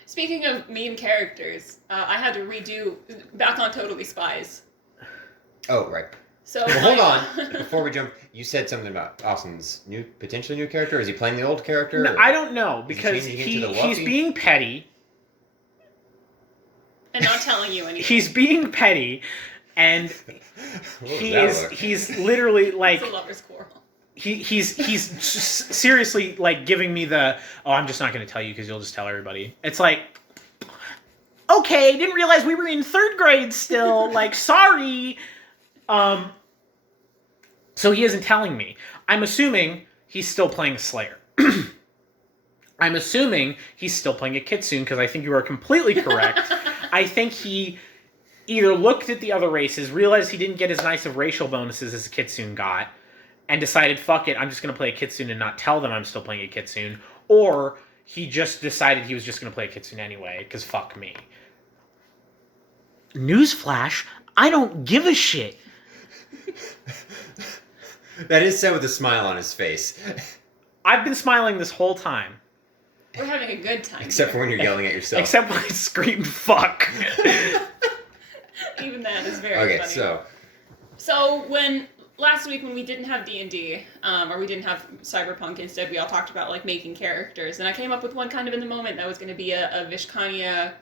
Speaking of meme characters, I had to redo back on Totally Spies. Oh, right. So Well, hold on. Before we jump, you said something about Austin's potentially new character. Is he playing the old character? No, or- I don't know, Is he because changing into the he's Wuffy? being petty. and not telling you anything. He's being petty, And What he's literally like, It's a lover's quarrel. he's seriously like giving me the, oh, I'm just not going to tell you because you'll just tell everybody. It's like, okay, didn't realize we were in 3rd grade still. Like, sorry. So he isn't telling me. I'm assuming he's still playing a Slayer. I'm assuming he's still playing a Kitsune because I think you are completely correct. I think he either looked at the other races, realized he didn't get as nice of racial bonuses as a Kitsune got, and decided, fuck it, I'm just going to play a Kitsune and not tell them I'm still playing a Kitsune. Or he just decided he was just going to play a Kitsune anyway, because fuck me. Newsflash, I don't give a shit. That is said with a smile on his face. I've been smiling this whole time. We're having a good time. Except for when you're yelling at yourself. Except when I screamed fuck. Even that is very Okay, funny. So when last week when we didn't have D&D, or we didn't have Cyberpunk, instead we all talked about like making characters, and I came up with one kind of in the moment that was going to be a Vishkanya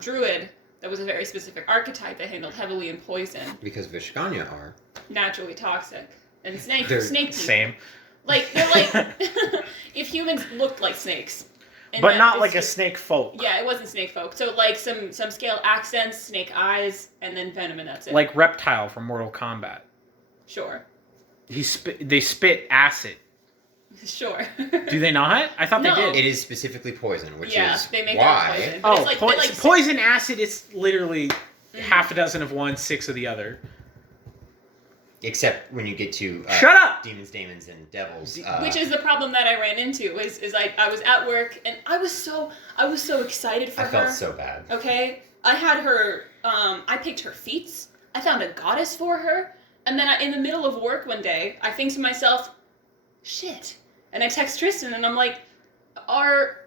druid that was a very specific archetype that handled heavily in poison, Because Vishkanya are. naturally toxic, and snake They're people. Same. Like they're like if humans looked like snakes. And But that not this like a was- snake folk. Yeah, it wasn't snake folk. So like some scale accents, snake eyes, and then venom, and that's it. Like Reptile from Mortal Kombat. Sure. They spit acid. Sure. Do they not? I thought No. they did. It is specifically poison, which Yeah, is they make that why. poison. But Oh, it's like, but like poison acid is literally half a dozen of one, 6 of the other. Except when you get to Shut up! demons, daemons, and devils. which is the problem that I ran into is like I was at work and I was so excited for I her. felt so bad. Okay, I had her. I picked her feats. I found a goddess for her, and then in the middle of work one day, I think to myself, "Shit!" And I text Tristan, and I'm like, "Are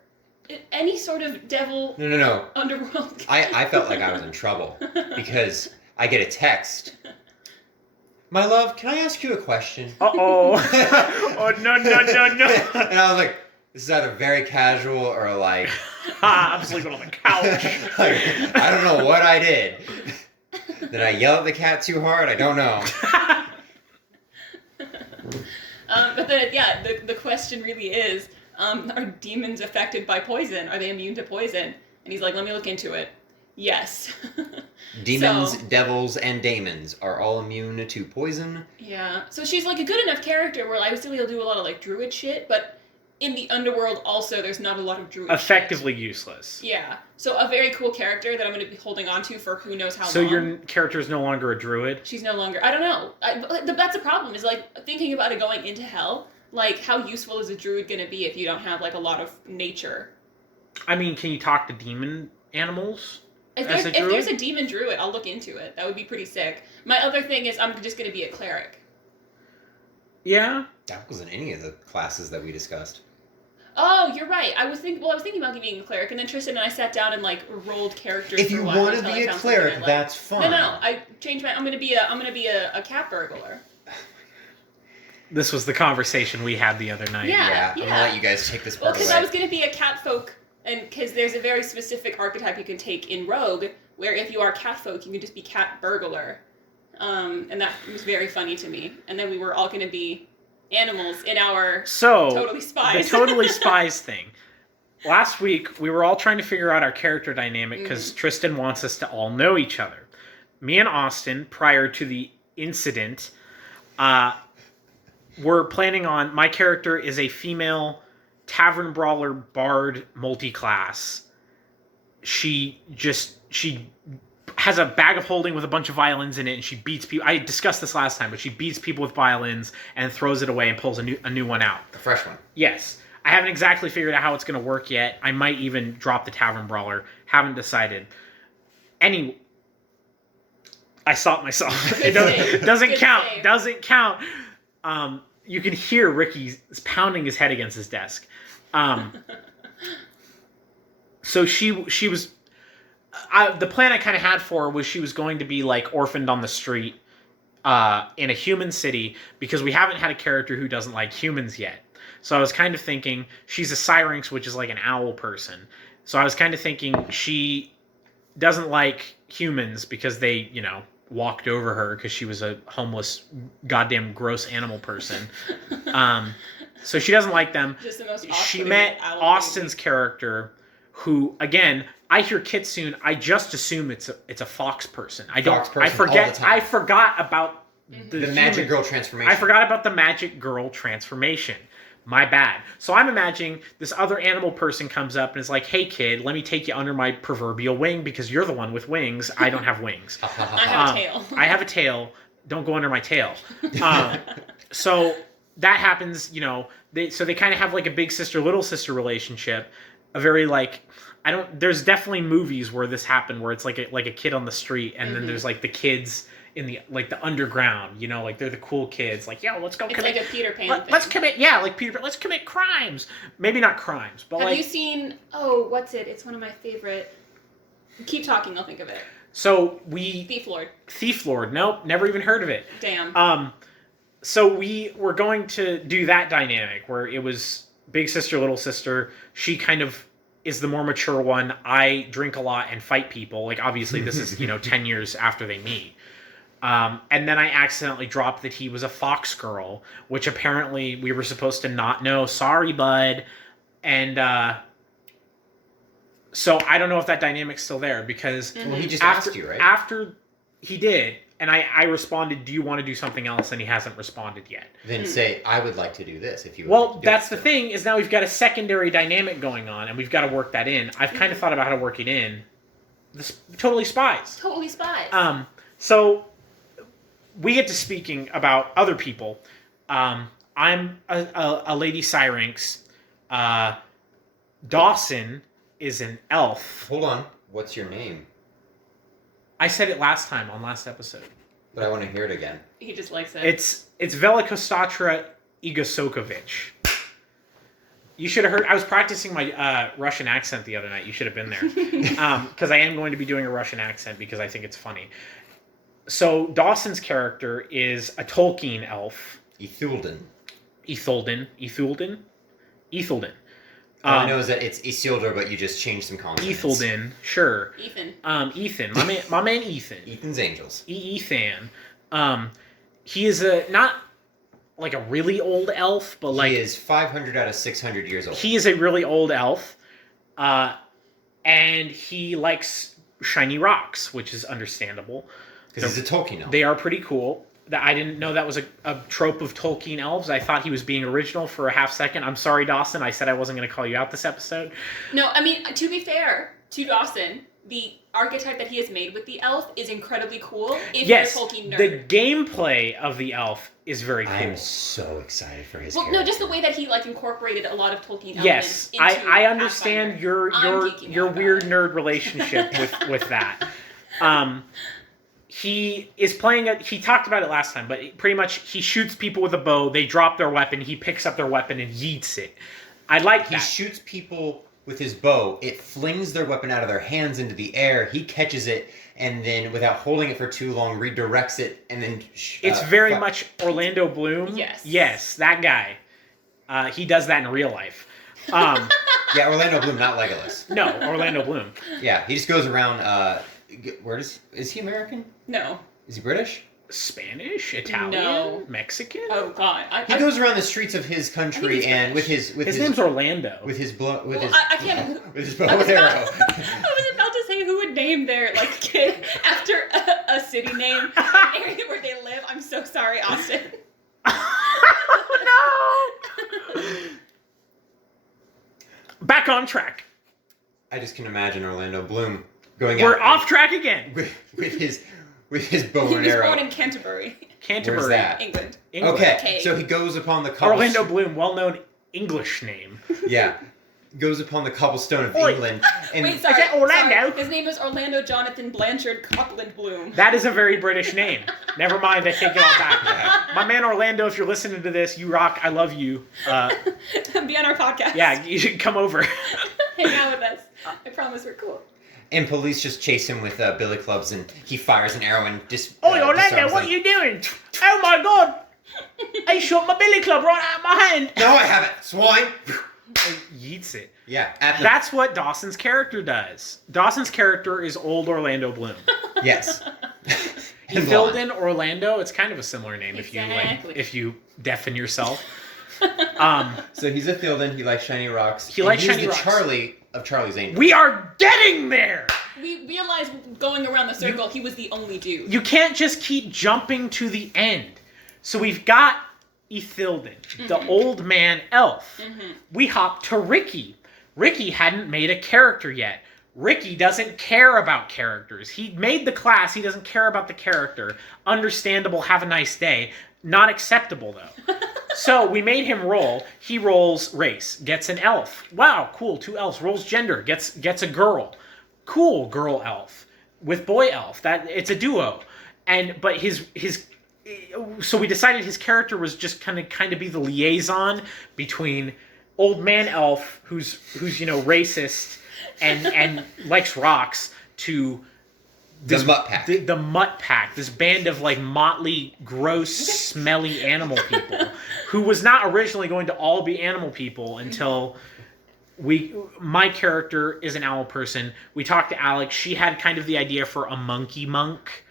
any sort of devil No. underworld?" I felt like I was in trouble because I get a text. My love, can I ask you a question? Uh-oh. Oh, no. And I was like, this is either very casual or like, I'm sleeping on the couch. like, I don't know what I did. Did I yell at the cat too hard? I don't know. But the question really is, are demons affected by poison? Are they immune to poison? And he's like, let me look into it. Yes. Demons, So- devils, and daemons are all immune to poison. Yeah. So she's like a good enough character where I would still be able to do a lot of like druid shit, but in the underworld also there's not a lot of druid Effectively useless. shit. Yeah. So a very cool character that I'm going to be holding on to for who knows how So long. your character is no longer a druid? She's no longer. I don't know. That's the problem. Is like thinking about it going into hell. Like, how useful is a druid going to be if you don't have like a lot of nature? I mean, can you talk to demon animals? If As there's, a if there's druid? a demon druid, I'll look into it. That would be pretty sick. My other thing is I'm just going to be a cleric. Yeah. That wasn't any of the classes that we discussed. Oh, you're right. I was thinking about being a cleric, and then Tristan and I sat down and like rolled characters. If for you a while want to until I be a found something I cleric, liked. that's fine. No. I changed my. I'm gonna be a cat burglar. This was the conversation we had the other night. Yeah. I'm gonna let you guys take this Well, part because away. I was gonna be a cat folk, and because there's a very specific archetype you can take in Rogue, where if you are cat folk, you can just be cat burglar, and that was very funny to me. And then we were all gonna be animals in our So, Totally Spies. the Totally Spies thing. Last week, we were all trying to figure out our character dynamic because Tristan wants us to all know each other. Me and Austin, prior to the incident, were planning on... My character is a female tavern brawler bard multi-class. She has a bag of holding with a bunch of violins in it, and she beats people. I discussed this last time, but she beats people with violins and throws it away and pulls a new one out. The fresh one. Yes. I haven't exactly figured out how it's going to work yet. I might even drop the Tavern Brawler. Haven't decided. Anyway, I stopped myself. It doesn't Good count. save. Doesn't count. You can hear Ricky pounding his head against his desk. So she was... the plan I kind of had for her was she was going to be like orphaned on the street in a human city because we haven't had a character who doesn't like humans yet. So I was kind of thinking she's a Syrinx, which is like an owl person. So I was kind of thinking she doesn't like humans because they, walked over her because she was a homeless, goddamn gross animal person. So she doesn't like them. Just the most She met Austin's character, who, again, I hear Kitsune, I just assume it's a fox person. I forgot about the magic girl transformation. I forgot about the magic girl transformation. My bad. So I'm imagining this other animal person comes up and is like, hey kid, let me take you under my proverbial wing because you're the one with wings. I don't have wings. I have a tail. I have a tail. Don't go under my tail. So that happens, you know, they kind of have like a big sister, little sister relationship. A very like, there's definitely movies where this happened where it's like a kid on the street and then there's like the kids in the like the underground, you know, like they're the cool kids, like, yo, let's go it's commit. Like a Peter Pan thing. Let's commit, yeah, like Peter. Let's commit crimes. Maybe not crimes, but have you seen? Oh, what's it? It's one of my favorite. Keep talking, I'll think of it. So Thief Lord. Nope, never even heard of it. Damn. So we were going to do that dynamic where it was big sister, little sister. She kind of is the more mature one. I drink a lot and fight people. Like obviously this is 10 years after they meet. And then I accidentally dropped that he was a fox girl, which apparently we were supposed to not know. Sorry, bud. And so I don't know if that dynamic's still there because he just asked you, right? After he did, and I responded, do you want to do something else? And he hasn't responded yet. Then say, I would like to do this if you would. Well, that's the thing is now we've got a secondary dynamic going on, and we've got to work that in. I've kind of thought about how to work it in. Totally Spies. Totally Spies. So we get to speaking about other people. I'm a Lady Syrinx. Dawson is an elf. Hold on. What's your name? I said it last time on last episode. But I want to hear it again. He just likes it. It's Velikostatra Igosokovich. You should have heard. I was practicing my Russian accent the other night. You should have been there. Because I am going to be doing a Russian accent because I think it's funny. So Dawson's character is a Tolkien elf. Ethelden. All I know is that it's Isildur, but you just changed some consonants. Ethelden, sure. Ethan. My man Ethan. Ethan's Angels. Ethan. He is not like a really old elf, but like he is 500 out of 600 years old. He is a really old elf, and he likes shiny rocks, which is understandable. Because he's a Tolkien elf. They are pretty cool. I didn't know that was a trope of Tolkien elves. I thought he was being original for a half second. I'm sorry, Dawson. I said I wasn't going to call you out this episode. No, I mean, to be fair to Dawson, the archetype that he has made with the elf is incredibly cool if you're a Tolkien nerd. The gameplay of the elf is very cool. I'm so excited for his character. No, just the way that he incorporated a lot of Tolkien elements. Yes, into I understand your weird nerd relationship with that. He is playing he talked about it last time, but pretty much he shoots people with a bow, they drop their weapon, he picks up their weapon and yeets it. I like that. He shoots people with his bow, it flings their weapon out of their hands into the air, he catches it, and then without holding it for too long, redirects it, and then... it's very much Orlando Bloom. Yes. Yes, that guy. He does that in real life. Yeah, Orlando Bloom, not Legolas. No, Orlando Bloom. Yeah, he just goes around... is he American? No. Is he British? Spanish, Italian, no. Mexican. Oh God! He goes around the streets of his country and with his name's Orlando. With his blow. I can't. With his bow and arrow. I was about to say who would name their kid after a city name, an area where they live. I'm so sorry, Austin. No. Back on track. I just can imagine Orlando Bloom going We're out off track again. With his bow and arrow. He was born in Canterbury. Where's that? England. Okay, so he goes upon the Orlando Bloom, well-known English name. Yeah. Goes upon the cobblestone of England. And wait, sorry. Orlando? Sorry. His name is Orlando Jonathan Blanchard Copeland Bloom. That is a very British name. Never mind, I take it all back. Yeah. My man Orlando, if you're listening to this, you rock. I love you. Be on our podcast. Yeah, you should come over. Hang out with us. I promise we're cool. And police just chase him with billy clubs, and he fires an arrow and Orlando, what are you doing? Oh my God! I shot my billy club right out of my hand. No, I haven't, swine. He yeets it. Yeah. That's what Dawson's character does. Dawson's character is old Orlando Bloom. Yes. And He filled blonde. in Orlando. It's kind of a similar name Exactly. if you deafen yourself. So he's a Fieldin. He likes shiny rocks. He likes he's shiny the rocks. Charlie of Charlie's Angels. We are getting there. We realized going around the circle, he was the only dude. You can't just keep jumping to the end. So we've got Ithildin, the old man elf. We hop to Ricky. Ricky hadn't made a character yet. Ricky doesn't care about characters. He made the class. He doesn't care about the character. Understandable. Have a nice day. Not acceptable, though. So we made him roll. He rolls race. Gets an elf. Wow, cool. 2 elves. Rolls gender. Gets a girl. Cool, girl elf. With boy elf. It's a duo. But his so we decided his character was just kind of be the liaison between old man elf, who's racist and likes rocks, to this, the Mutt Pack. The Mutt Pack, this band of like motley, gross, smelly animal people, who was not originally going to all be animal people until my character is an owl person. We talked to Alex. She had kind of the idea for a monkey monk.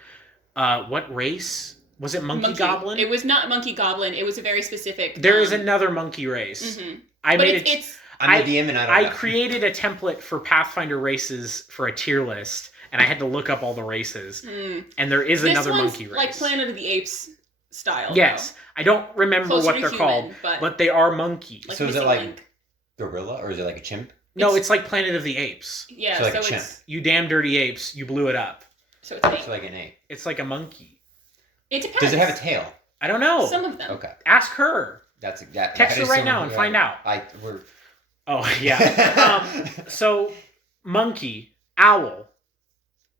What race? Was it monkey goblin? It was not monkey goblin. It was a very specific. There is another monkey race. I'm the DM and I don't know. created a template for Pathfinder races for a tier list, and I had to look up all the races. And there is another monkey race. Like Planet of the Apes style. Yes. I don't remember Closer what to they're human, called, but they are monkeys. So is it like gorilla or is it like a chimp? No, it's like Planet of the Apes. Yeah, So like a it's chimp. You damn dirty apes, you blew it up. So it's an ape. It's like an ape. It's like a monkey. It depends. Does it have a tail? I don't know. Some of them. Okay. Ask her. That's that. Text that her is right someone now and who find out. We're Oh, yeah. So, monkey, owl,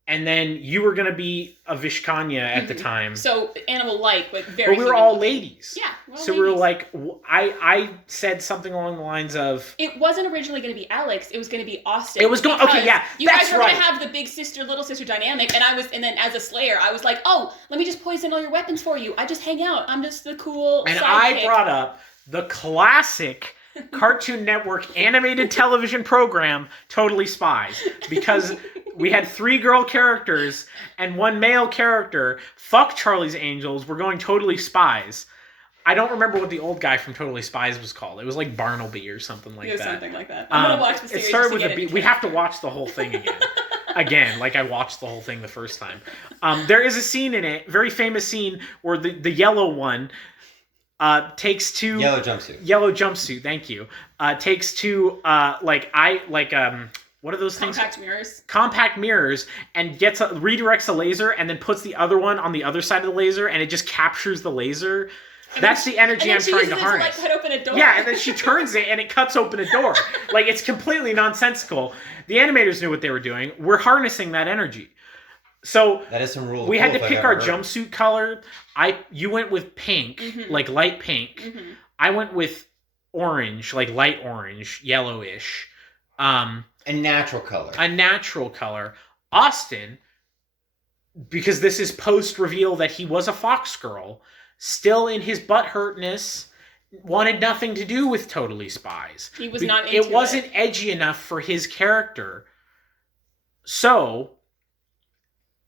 and then you were going to be a Vishkanya at the time. So, animal-like, but very But we were human all looking. ladies. Yeah. We're all So we were ladies. like, I said something along the lines of... It wasn't originally going to be Alex. It was going to be Austin. It was going... Okay, yeah, You that's guys were right. going to have the big sister, little sister dynamic, and then as a slayer, I was like, oh, let me just poison all your weapons for you. I just hang out. I'm just the cool And sidekick. I brought up the classic Cartoon Network animated television program, Totally Spies, because we had 3 girl characters and 1 male character. Fuck Charlie's Angels. We're going Totally Spies. I don't remember what the old guy from Totally Spies was called. It was like Barnaby or something like It was that. something like that. I'm going to watch the series. It started just with to a get B. into We have to character. watch the whole thing again. Again, like I watched the whole thing the first time. There is a scene in it, very famous scene, where the yellow one takes 2 yellow jumpsuit. Yellow jumpsuit, thank you. Takes 2 what are those things? Compact mirrors. Compact mirrors, and redirects a laser, and then puts the other one on the other side of the laser, and it just captures the laser. That's the energy I'm trying to harness. To, like, cut open a door. Yeah, and then she turns it, and it cuts open a door. Like, it's completely nonsensical. The animators knew what they were doing. We're harnessing that energy. So that is some rule. We had to pick our jumpsuit color. You went with pink, like light pink. I went with orange, like light orange, yellowish. A natural color. A natural color. Austin, because this is post-reveal that he was a fox girl, still in his butthurtness, wanted nothing to do with Totally Spies. He was not into it. Wasn't edgy enough for his character. So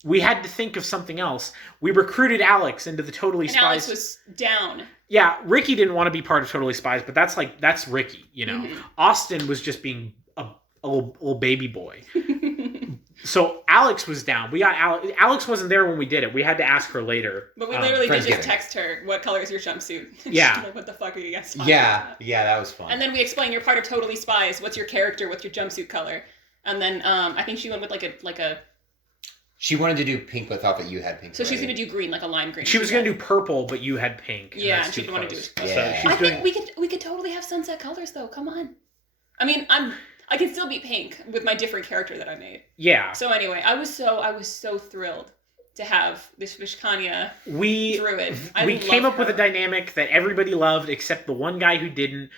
we had to think of something else. We recruited Alex into the Totally Spies. Alex was down. Yeah, Ricky didn't want to be part of Totally Spies, but that's Ricky, you know. Austin was just being a little baby boy. So Alex was down. We got Alex. Alex wasn't there when we did it. We had to ask her later. But we literally did just text her, what color is your jumpsuit? Yeah. Like, what the fuck are you guys talking about? Yeah, that was fun. And then we explained, you're part of Totally Spies. What's your character? What's your jumpsuit color? And then I think she went with like a... She wanted to do pink, but thought that you had pink. So she's going to do green, like a lime green. She was going to do purple, but you had pink. Yeah, she didn't want to do it. Yeah. So I think we could totally have sunset colors, though. Come on. I mean, I can still be pink with my different character that I made. Yeah. So anyway, I was so thrilled to have this Vishkanya druid. We came up with a dynamic that everybody loved, except the one guy who didn't.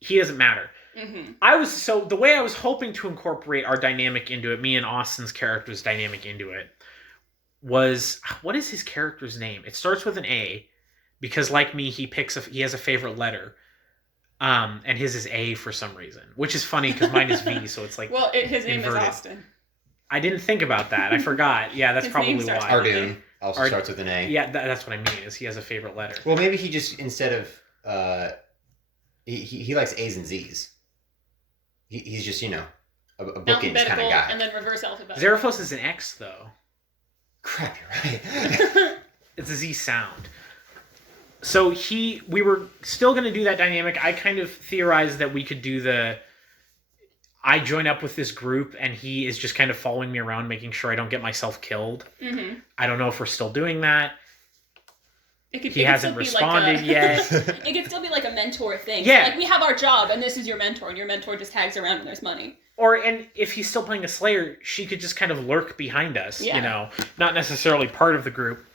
He doesn't matter. The way I was hoping to incorporate our dynamic into it, me and Austin's character's dynamic into it, was, what is his character's name? It starts with an A, because like me, he has a favorite letter. And his is A for some reason, which is funny because mine is V, so it's like his name inverted. is Austin. I didn't think about that. I forgot. Yeah, that's probably why. Ardoon. also starts with an A. Yeah, that's what I mean. Is he has a favorite letter? Well, maybe he just instead of he likes A's and Z's. He's just a bookends kind of guy. And then reverse alphabetical. Xeraphos is an X though. Crap, you're right. It's a Z sound. So we were still going to do that dynamic. I kind of theorized that we could do I join up with this group and he is just kind of following me around, making sure I don't get myself killed. Mm-hmm. I don't know if we're still doing that. He hasn't responded yet. It could still be like a mentor thing. Yeah. Like we have our job and this is your mentor and your mentor just tags around and there's money. And if he's still playing a Slayer, she could just kind of lurk behind us, not necessarily part of the group.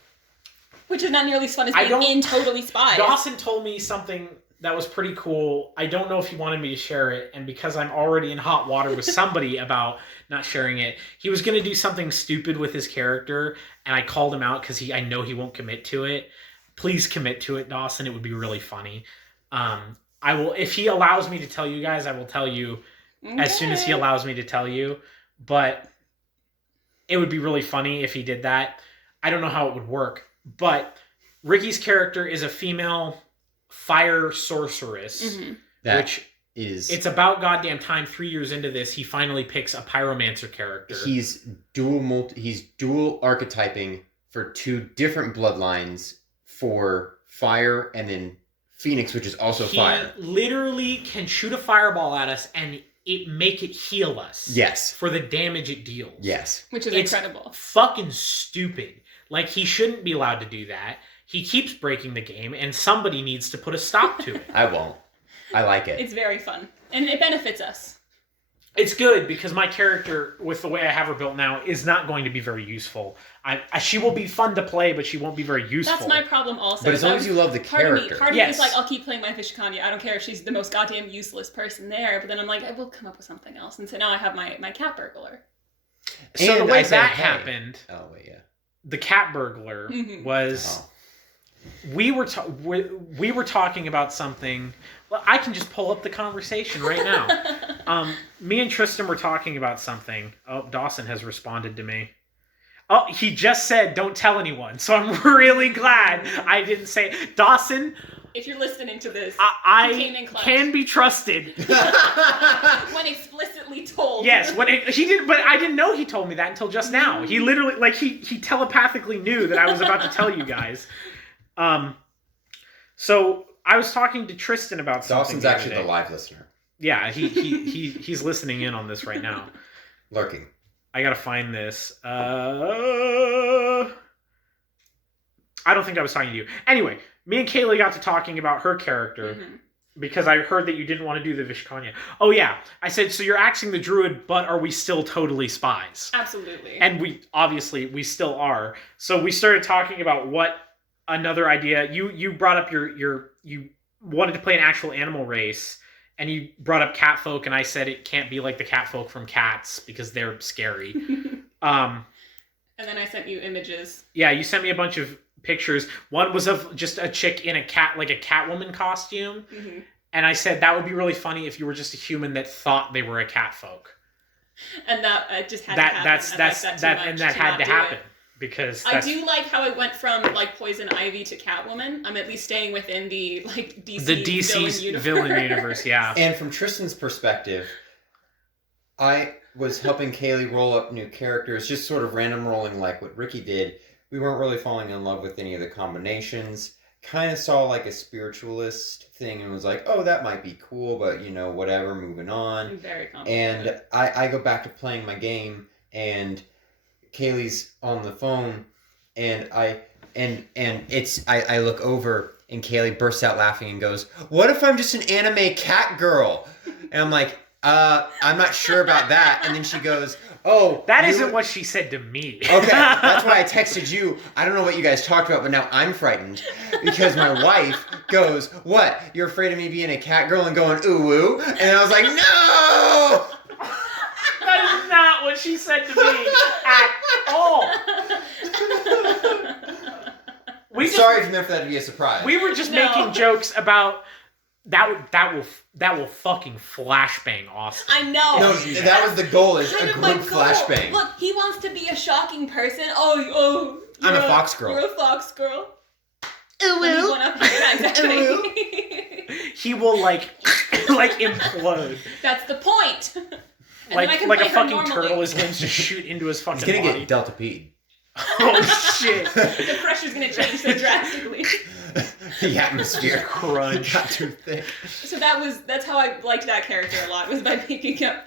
Which is not nearly as fun as being in Totally Spies. Dawson told me something that was pretty cool. I don't know if he wanted me to share it, and because I'm already in hot water with somebody about not sharing it, he was going to do something stupid with his character, and I called him out because I know he won't commit to it. Please commit to it, Dawson. It would be really funny. I will, if he allows me to tell you guys, I will tell you as soon as he allows me to tell you, but it would be really funny if he did that. I don't know how it would work. But Ricky's character is a female fire sorceress, it's about goddamn time. 3 years into this, he finally picks a pyromancer character. He's dual archetyping for 2 different bloodlines for fire and then Phoenix, which is also fire. He literally can shoot a fireball at us and make it heal us. Yes. For the damage it deals. Yes. Which is incredible. Fucking stupid. Like, he shouldn't be allowed to do that. He keeps breaking the game, and somebody needs to put a stop to it. I won't. I like it. It's very fun. And it benefits us. It's good, because my character, with the way I have her built now, is not going to be very useful. She will be fun to play, but she won't be very useful. That's my problem also. But as long as you love the character. Part of me is like, I'll keep playing my Vishkanya. I don't care if she's the most goddamn useless person there. But then I'm like, I will come up with something else. And so now I have my cat burglar. So and the way that happened... Oh, wait, yeah. The cat burglar was... We were talking about something... Well, I can just pull up the conversation right now. Me and Tristan were talking about something. Oh, Dawson has responded to me. Oh, he just said, don't tell anyone. So I'm really glad I didn't say it. Dawson... If you're listening to this, I can be trusted. When explicitly told. Yes, he did, but I didn't know he told me that until just now. He literally, like, he telepathically knew that I was about to tell you guys. So I was talking to Tristan about something. Dawson's actually the live listener. Yeah, he's listening in on this right now. Lurking. I gotta find this. I don't think I was talking to you. Anyway, me and Kaylee got to talking about her character because I heard that you didn't want to do the Vishkanya. Oh, yeah. I said, so you're axing the druid, but are we still totally spies? Absolutely. And we still are. So we started talking about what another idea. You brought up you wanted to play an actual animal race, and you brought up catfolk, and I said it can't be like the catfolk from Cats because they're scary. And then I sent you images. Yeah, you sent me a bunch of pictures. One was of just a chick in a Catwoman costume, and I said that would be really funny if you were just a human that thought they were a catfolk. And that just had to happen. That had to happen because I do like how it went from like Poison Ivy to Catwoman. I'm at least staying within the like DC villain universe. Yeah. And from Tristan's perspective, I was helping Kaylee roll up new characters, just sort of random rolling like what Ricky did. We weren't really falling in love with any of the combinations. Kind of saw like a spiritualist thing and was like, oh, that might be cool, but whatever, moving on. I'm very complicated. And I go back to playing my game, and Kaylee's on the phone, and I look over, and Kaylee bursts out laughing and goes, "What if I'm just an anime cat girl?" And I'm like, I'm not sure about that. And then she goes, oh, that isn't what she said to me. Okay, that's why I texted you. I don't know what you guys talked about, but now I'm frightened because my wife goes, what? You're afraid of me being a cat girl and going ooh woo? And I was like, no! That is not what she said to me at all. Sorry if you meant for that to be a surprise. We were just making jokes about that will fucking flashbang Austin. I know. No, that was the goal, is a group flashbang. Look, he wants to be a shocking person. Oh, I'm a fox girl. You're a fox girl. Ooh, Let me ooh. one up you. Yeah, exactly. He will like implode. That's the point. And then I Like can a play her fucking normally. turtle is going to shoot into his fucking He's gonna body. get Delta P'd. Oh shit. The pressure's gonna change so drastically. The atmosphere. Crunch. Got too thick. So that's how I liked that character a lot, was by picking up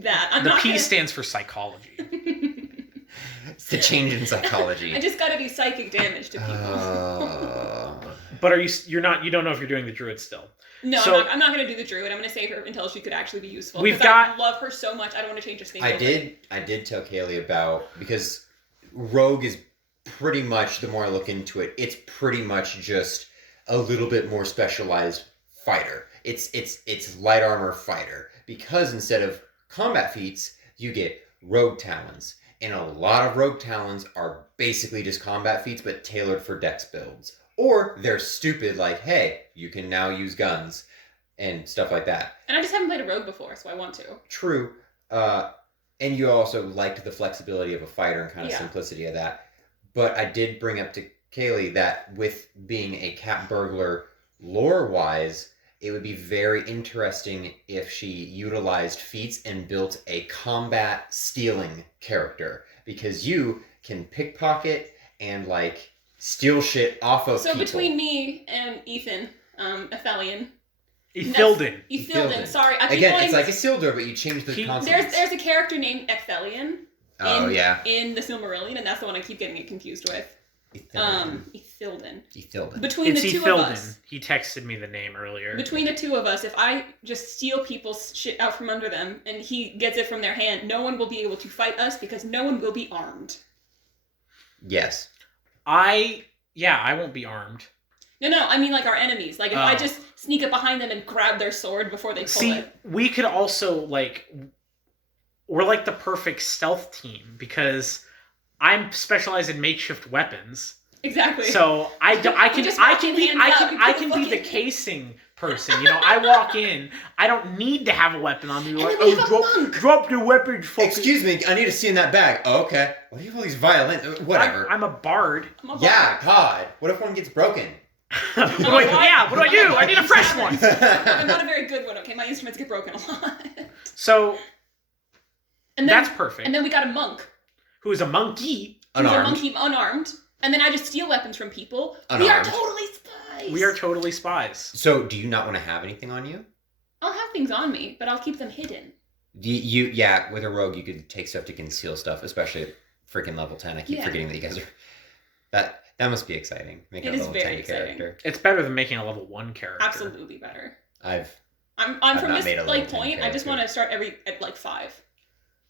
that. I'm The not P gonna... stands for psychology. It's the change in psychology. I just gotta do psychic damage to people. But you don't know if you're doing the druid still. No, So- I'm not gonna do the druid. I'm gonna save her until she could actually be useful. We've 'Cause got- I love her so much. I don't want to change her thing. I did tell Kaylee about, because Rogue is pretty much, the more I look into it, it's pretty much just a little bit more specialized fighter. It's light armor fighter, because instead of combat feats, you get rogue talons. And a lot of rogue talons are basically just combat feats, but tailored for dex builds. Or they're stupid, like, hey, you can now use guns and stuff like that. And I just haven't played a rogue before, so I want to. True. And you also liked the flexibility of a fighter and kind of Yeah. simplicity of that. But I did bring up to Kaylee that with being a cat burglar lore-wise, it would be very interesting if she utilized feats and built a combat stealing character. Because you can pickpocket and, like, steal shit off of So people. between me and Ethan, Athelian. Ethildon. Ethildon, sorry. I keep Again, calling it's like Isildur, but you change the consonants. There's a character named Ethelian Oh, yeah. in the Silmarillion, and that's the one I keep getting it confused with. Ethildon. Ethildon. Between It's the two of Ethildon. us. He texted me the name earlier. Between the two of us, if I just steal people's shit out from under them and he gets it from their hand, no one will be able to fight us because no one will be armed. Yes. I won't be armed. No, I mean like our enemies. Like if I Oh. just sneak up behind them and grab their sword before they pull See, it. we could also we're like the perfect stealth team because I'm specialized in makeshift weapons. Exactly. So I can Just I walking can be hands I up can and I put can the be the fucking- casing person. You know, I walk in. I don't need to have a weapon on me. And Like, then we have a monk. drop your weapon. Fucking. Excuse me, I need to see in that bag. Oh, okay. What do you have all these violin? Whatever. I'm a bard. I'm a bard. Yeah, God. What if one gets broken? What do I do? I need a fresh one. I'm not a very good one, okay? My instruments get broken a lot. So And then, that's perfect. And then we got a monk. Who is a monkey? Who's a Unarmed. monkey unarmed. And then I just steal weapons from people. We are Unarmed. totally spies. We are totally spies. So, do you not want to have anything on you? I'll have things on me, but I'll keep them hidden. Yeah, with a rogue, you could take stuff to conceal stuff, especially at freaking level 10. I keep Yeah. forgetting that you guys are... That must be exciting. Making It a is level very 10 exciting. character. It's better than making a level 1 character. Absolutely better. I've I'm from not this made a like level 10 point. I just character. want to start at like 5.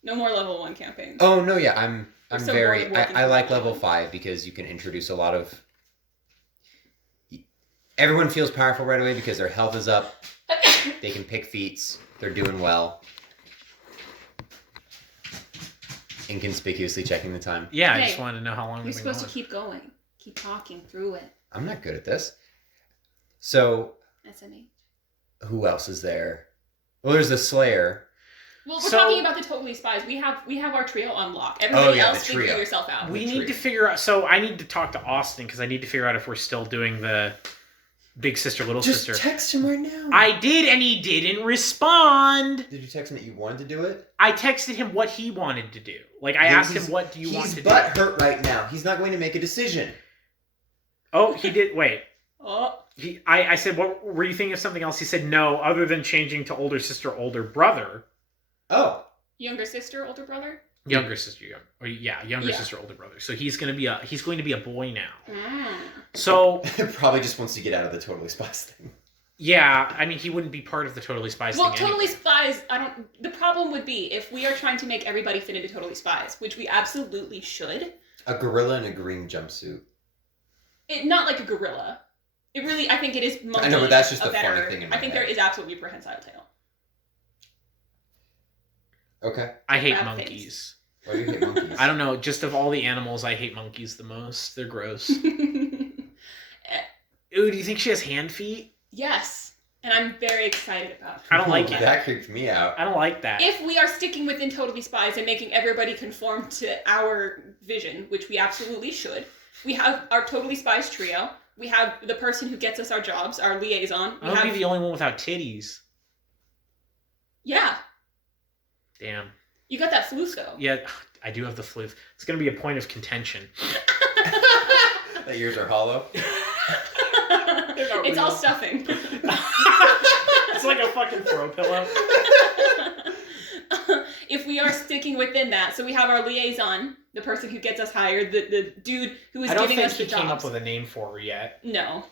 No more level 1 campaigns. Oh no, yeah, I'm so very. bored working I like for level level 5 because you can introduce a lot of. Everyone feels powerful right away because their health is up. They can pick feats. They're doing well. Inconspicuously checking the time. Yeah, I Hey, just wanted to know how long You're we've been supposed going. to keep going. Keep talking through it. I'm not good at this. So SMH. who else is there? Well, there's the Slayer. Well, we're So- talking about the Totally Spies. We have our trio on lock. Everybody yeah, else the figure trio. yourself out. We the need tree. to figure out. So I need to talk to Austin because I need to figure out if we're still doing the big sister, little sister. text him right now. I did, and he didn't respond. Did you text him that you wanted to do it? I texted him what he wanted to do. Like I asked him, "What do you want to He's do?" butthurt right now. He's not going to make a decision. Oh, he did. Wait. Oh, I said, "What were you thinking of something else?" He said, "No, other than changing to older sister, older brother, Oh. younger sister, older brother. younger sister, younger Yeah. sister, older brother." So he's going to be a boy now. Mm. So Probably just wants to get out of the Totally Spies thing. yeah, I mean, he wouldn't be part of the Totally Spies Well, thing. Totally anyway. Spies. The problem would be if we are trying to make everybody fit into Totally Spies, which we absolutely should. A gorilla in a green jumpsuit. Not like a gorilla. It really, I think it is. I know, but that's just a the funny better, thing in I my think head. there is absolutely a prehensile tail. Okay. I hate crab monkeys. Why do you hate monkeys? I don't know. Just of all the animals, I hate monkeys the most. They're gross. Ooh, do you think she has hand feet? Yes, and I'm very excited about. I don't like it. That creeped me out. I don't like that. If we are sticking within Totally Spies and making everybody conform to our vision, which we absolutely should, we have our Totally Spies trio. We have the person who gets us our jobs, our liaison. I would be the only one without titties. Yeah. Damn. You got that floof, though. Yeah, I do have the floof. It's going to be a point of contention. That yours are hollow? It's all stuffing. It's like a fucking throw pillow. If we are sticking within that, so we have our liaison, the person who gets us hired, the dude who is giving us the jobs. I don't think he came up with a name for her yet. No.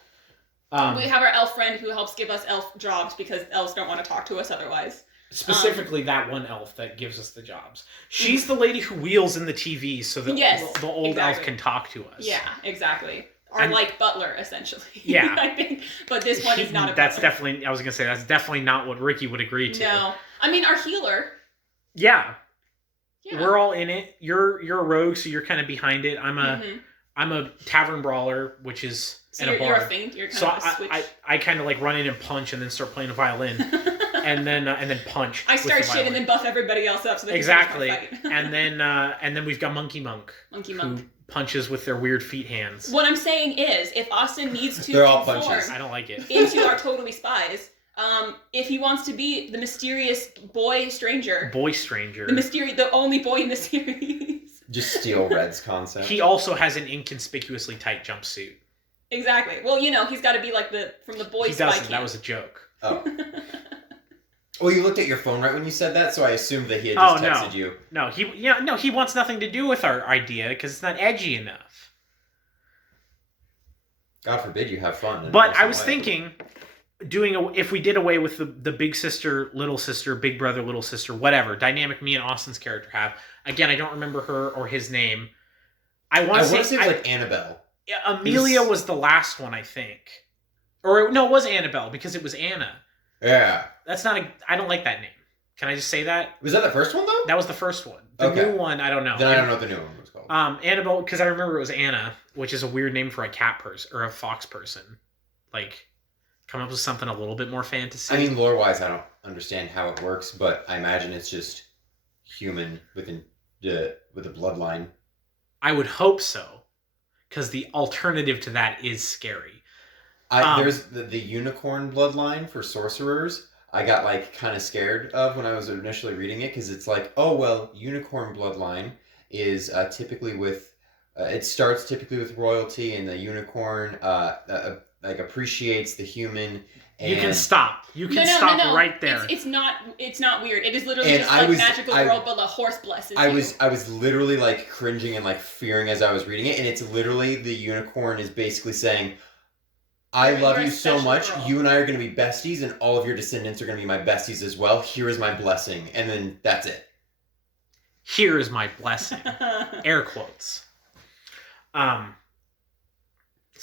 We have our elf friend who helps give us elf jobs because elves don't want to talk to us otherwise. Specifically, that one elf that gives us the jobs. She's the lady who wheels in the TV so that the old elf can talk to us. Yeah, exactly. Or like butler, essentially. Yeah. I think. But this one is not a That's butler. definitely, I was going to say, that's definitely not what Ricky would agree to. No. I mean, our healer. Yeah. Yeah. We're all in it. You're a rogue, so you're kind of behind it. I'm a tavern brawler, which is in a bar. You're a feint. You're kind of a switch. I kind of like run in and punch and then start playing a violin. and then punch. I start shit and then buff everybody else up so they exactly. can fight. and then we've got Monkey Monk. Who punches with their weird feet hands. What I'm saying is, if Austin needs to they're all punches. I don't like it. into our Totally Spies, if he wants to be the mysterious boy stranger, the only boy in the series, just steal Red's concept. He also has an inconspicuously tight jumpsuit. Exactly. Well, he's got to be like from the boy. He doesn't. That was a joke. Oh. Well, you looked at your phone right when you said that, so I assumed that he had just texted you. No, he wants nothing to do with our idea because it's not edgy enough. God forbid you have fun. But I was thinking, if we did away with the big sister, little sister, big brother, little sister, whatever dynamic me and Austin's character have. Again, I don't remember her or his name. I want to say it was like Annabelle. Amelia was the last one, I think. Or no, it was Annabelle because it was Anna. Yeah. That's not I don't like that name. Can I just say that? Was that the first one, though? That was the first one. The new one, I don't know. Then I don't know what the new one was called. Annabelle, because I remember it was Anna, which is a weird name for a cat person, or a fox person. Like, come up with something a little bit more fantasy. I mean, lore-wise, I don't understand how it works, but I imagine it's just human with a bloodline. I would hope so, because the alternative to that is scary. There's the unicorn bloodline for sorcerers. I got kind of scared of when I was initially reading it because it's like, oh well, unicorn bloodline is typically with it starts typically with royalty, and the unicorn appreciates the human. And you can stop. You can stop right there. It's not weird. It is literally just magical world, but the horse blesses you. I was literally cringing and fearing as I was reading it, and it's literally the unicorn is basically saying, I love you so much. Girl. You and I are going to be besties, and all of your descendants are going to be my besties as well. Here is my blessing. And then that's it. Here is my blessing. Air quotes. Sorry.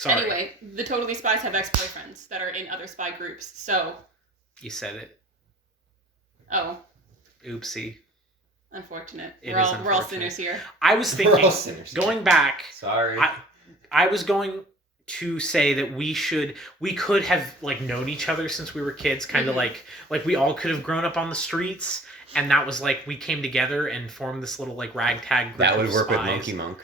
Anyway, the Totally Spies have ex-boyfriends that are in other spy groups, so... You said it. Oh. Oopsie. Unfortunate. We're all sinners here. I was thinking, going back... Sorry. I was going to say that we could have known each other since we were kids, kind of like we all could have grown up on the streets, and that was we came together and formed this little ragtag group. That would work spies. with Monkey Monk.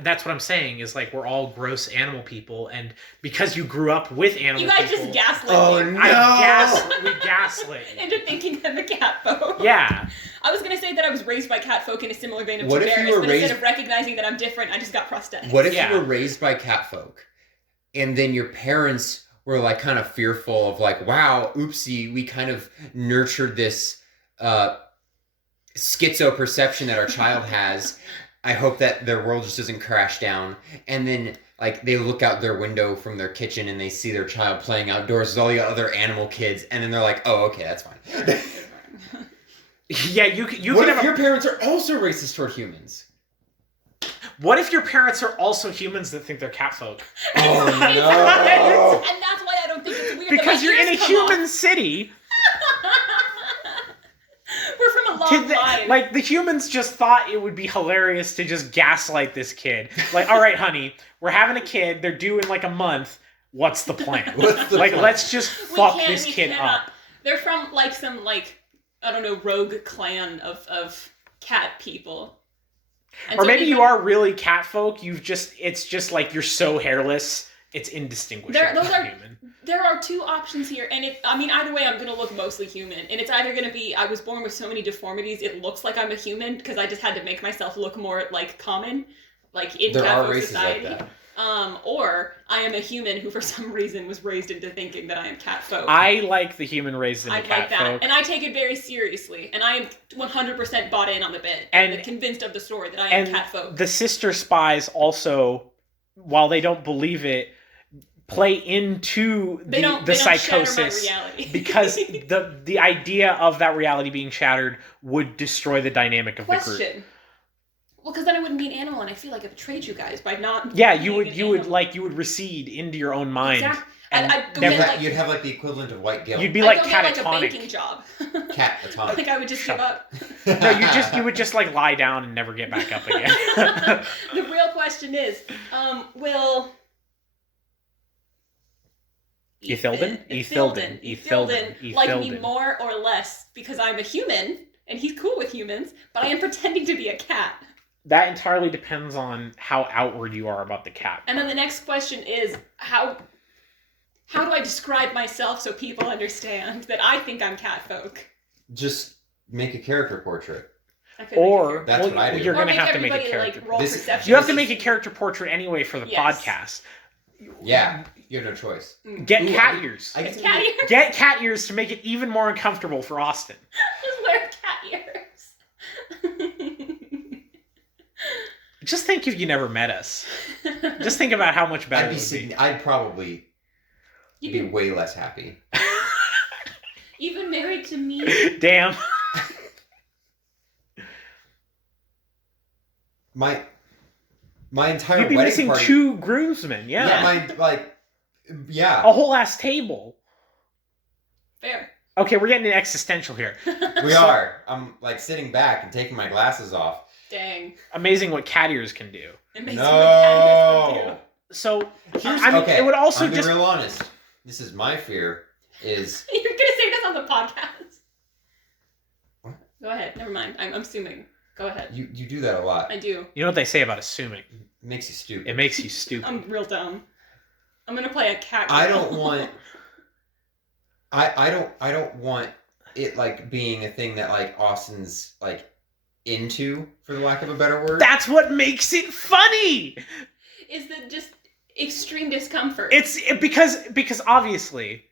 That's what I'm saying is we're all gross animal people, and because you grew up with animal people, you guys just gaslit me. Oh no! We gaslit into thinking I'm a cat folk. Yeah. I was gonna say that I was raised by cat folk in a similar vein of Tiberius, but instead of recognizing that I'm different, I just got prosthetics. What if you were raised by cat folk, and then your parents were kind of fearful of wow, oopsie, we kind of nurtured this schizo perception that our child has. I hope that their world just doesn't crash down. And then, they look out their window from their kitchen and they see their child playing outdoors with all the other animal kids. And then they're like, oh, okay, that's fine. Yeah, you what if your parents are also racist toward humans? What if your parents are also humans that think they're cat folk? Oh, no. And that's why I don't think it's weird. Because you're in a human city. We're from a long line. The humans just thought it would be hilarious to just gaslight this kid. All right, honey, we're having a kid. They're due in a month. what's the plan? What's the like, plan? let's just fuck this kid cannot. up. They're from like some like I don't know rogue clan of cat people. And Or so maybe they you bring- are really cat folk. It's just like you're so hairless, it's indistinguishable Those from are- human. There are two options here, and either way, I'm gonna look mostly human, and it's either gonna be I was born with so many deformities, it looks like I'm a human because I just had to make myself look more like common, like in There are cat races society. like that. Or I am a human who, for some reason, was raised into thinking that I am cat folk. I like the human raised in the I cat like that, folk. and I take it very seriously, and I am 100% bought in on the bit and convinced of the story that I am cat folk. The sister spies also, while they don't believe it, play into They don't psychosis shatter my reality. because the idea of that reality being shattered would destroy the dynamic of the group. Question. Well, because then I wouldn't be an animal, and I feel like I betrayed you guys by not. Yeah, being you an would animal. recede into your own mind. Exactly. and I'd go never- get, like, You'd have like the equivalent of white guilt. You'd be I'd like go get, like a catatonic. banking job. Cat-atonic. Like I would just Shut give up. No, you would just like lie down and never get back up again. The real question is, will Ethildon like me more or less because I'm a human and he's cool with humans, but I am pretending to be a cat. That entirely depends on how outward you are about the cat. And then the next question is how do I describe myself so people understand that I think I'm cat folk? Just make a character portrait. I could Or That's what I do. you're or going to have to make a everybody, character. like, roll This- perception. You have to this make a is- character portrait anyway for the Yes. podcast. Yeah, you have no choice. Get Ooh, cat ears. It's cat ears. Get cat ears to make it even more uncomfortable for Austin. Just wear cat ears. Just think if you never met us. Just think about how much better I'd it would be. I'd probably You'd be be way less happy. even married to me. Damn. My entire You'd be wedding missing party. 2 groomsmen. Yeah. Yeah. A whole ass table. Fair. Okay, we're getting existential here. We are. I'm like sitting back and taking my glasses off. Dang. Amazing what cat ears can do. It makes me cat ears No. So, Here's, I mean, okay, it would also I'm being just... real honest. This is my fear. Is You're gonna say this on the podcast. What? Go ahead. Never mind. I'm assuming. Go ahead. you do that a lot. I do. You know what they say about assuming? It makes you stupid. It makes you stupid. I'm real dumb. I'm gonna play a cat. Girl. I don't want. I don't want it like being a thing that like Austin's like into, for the lack of a better word. That's what makes it funny! Is the just extreme discomfort. It's because obviously,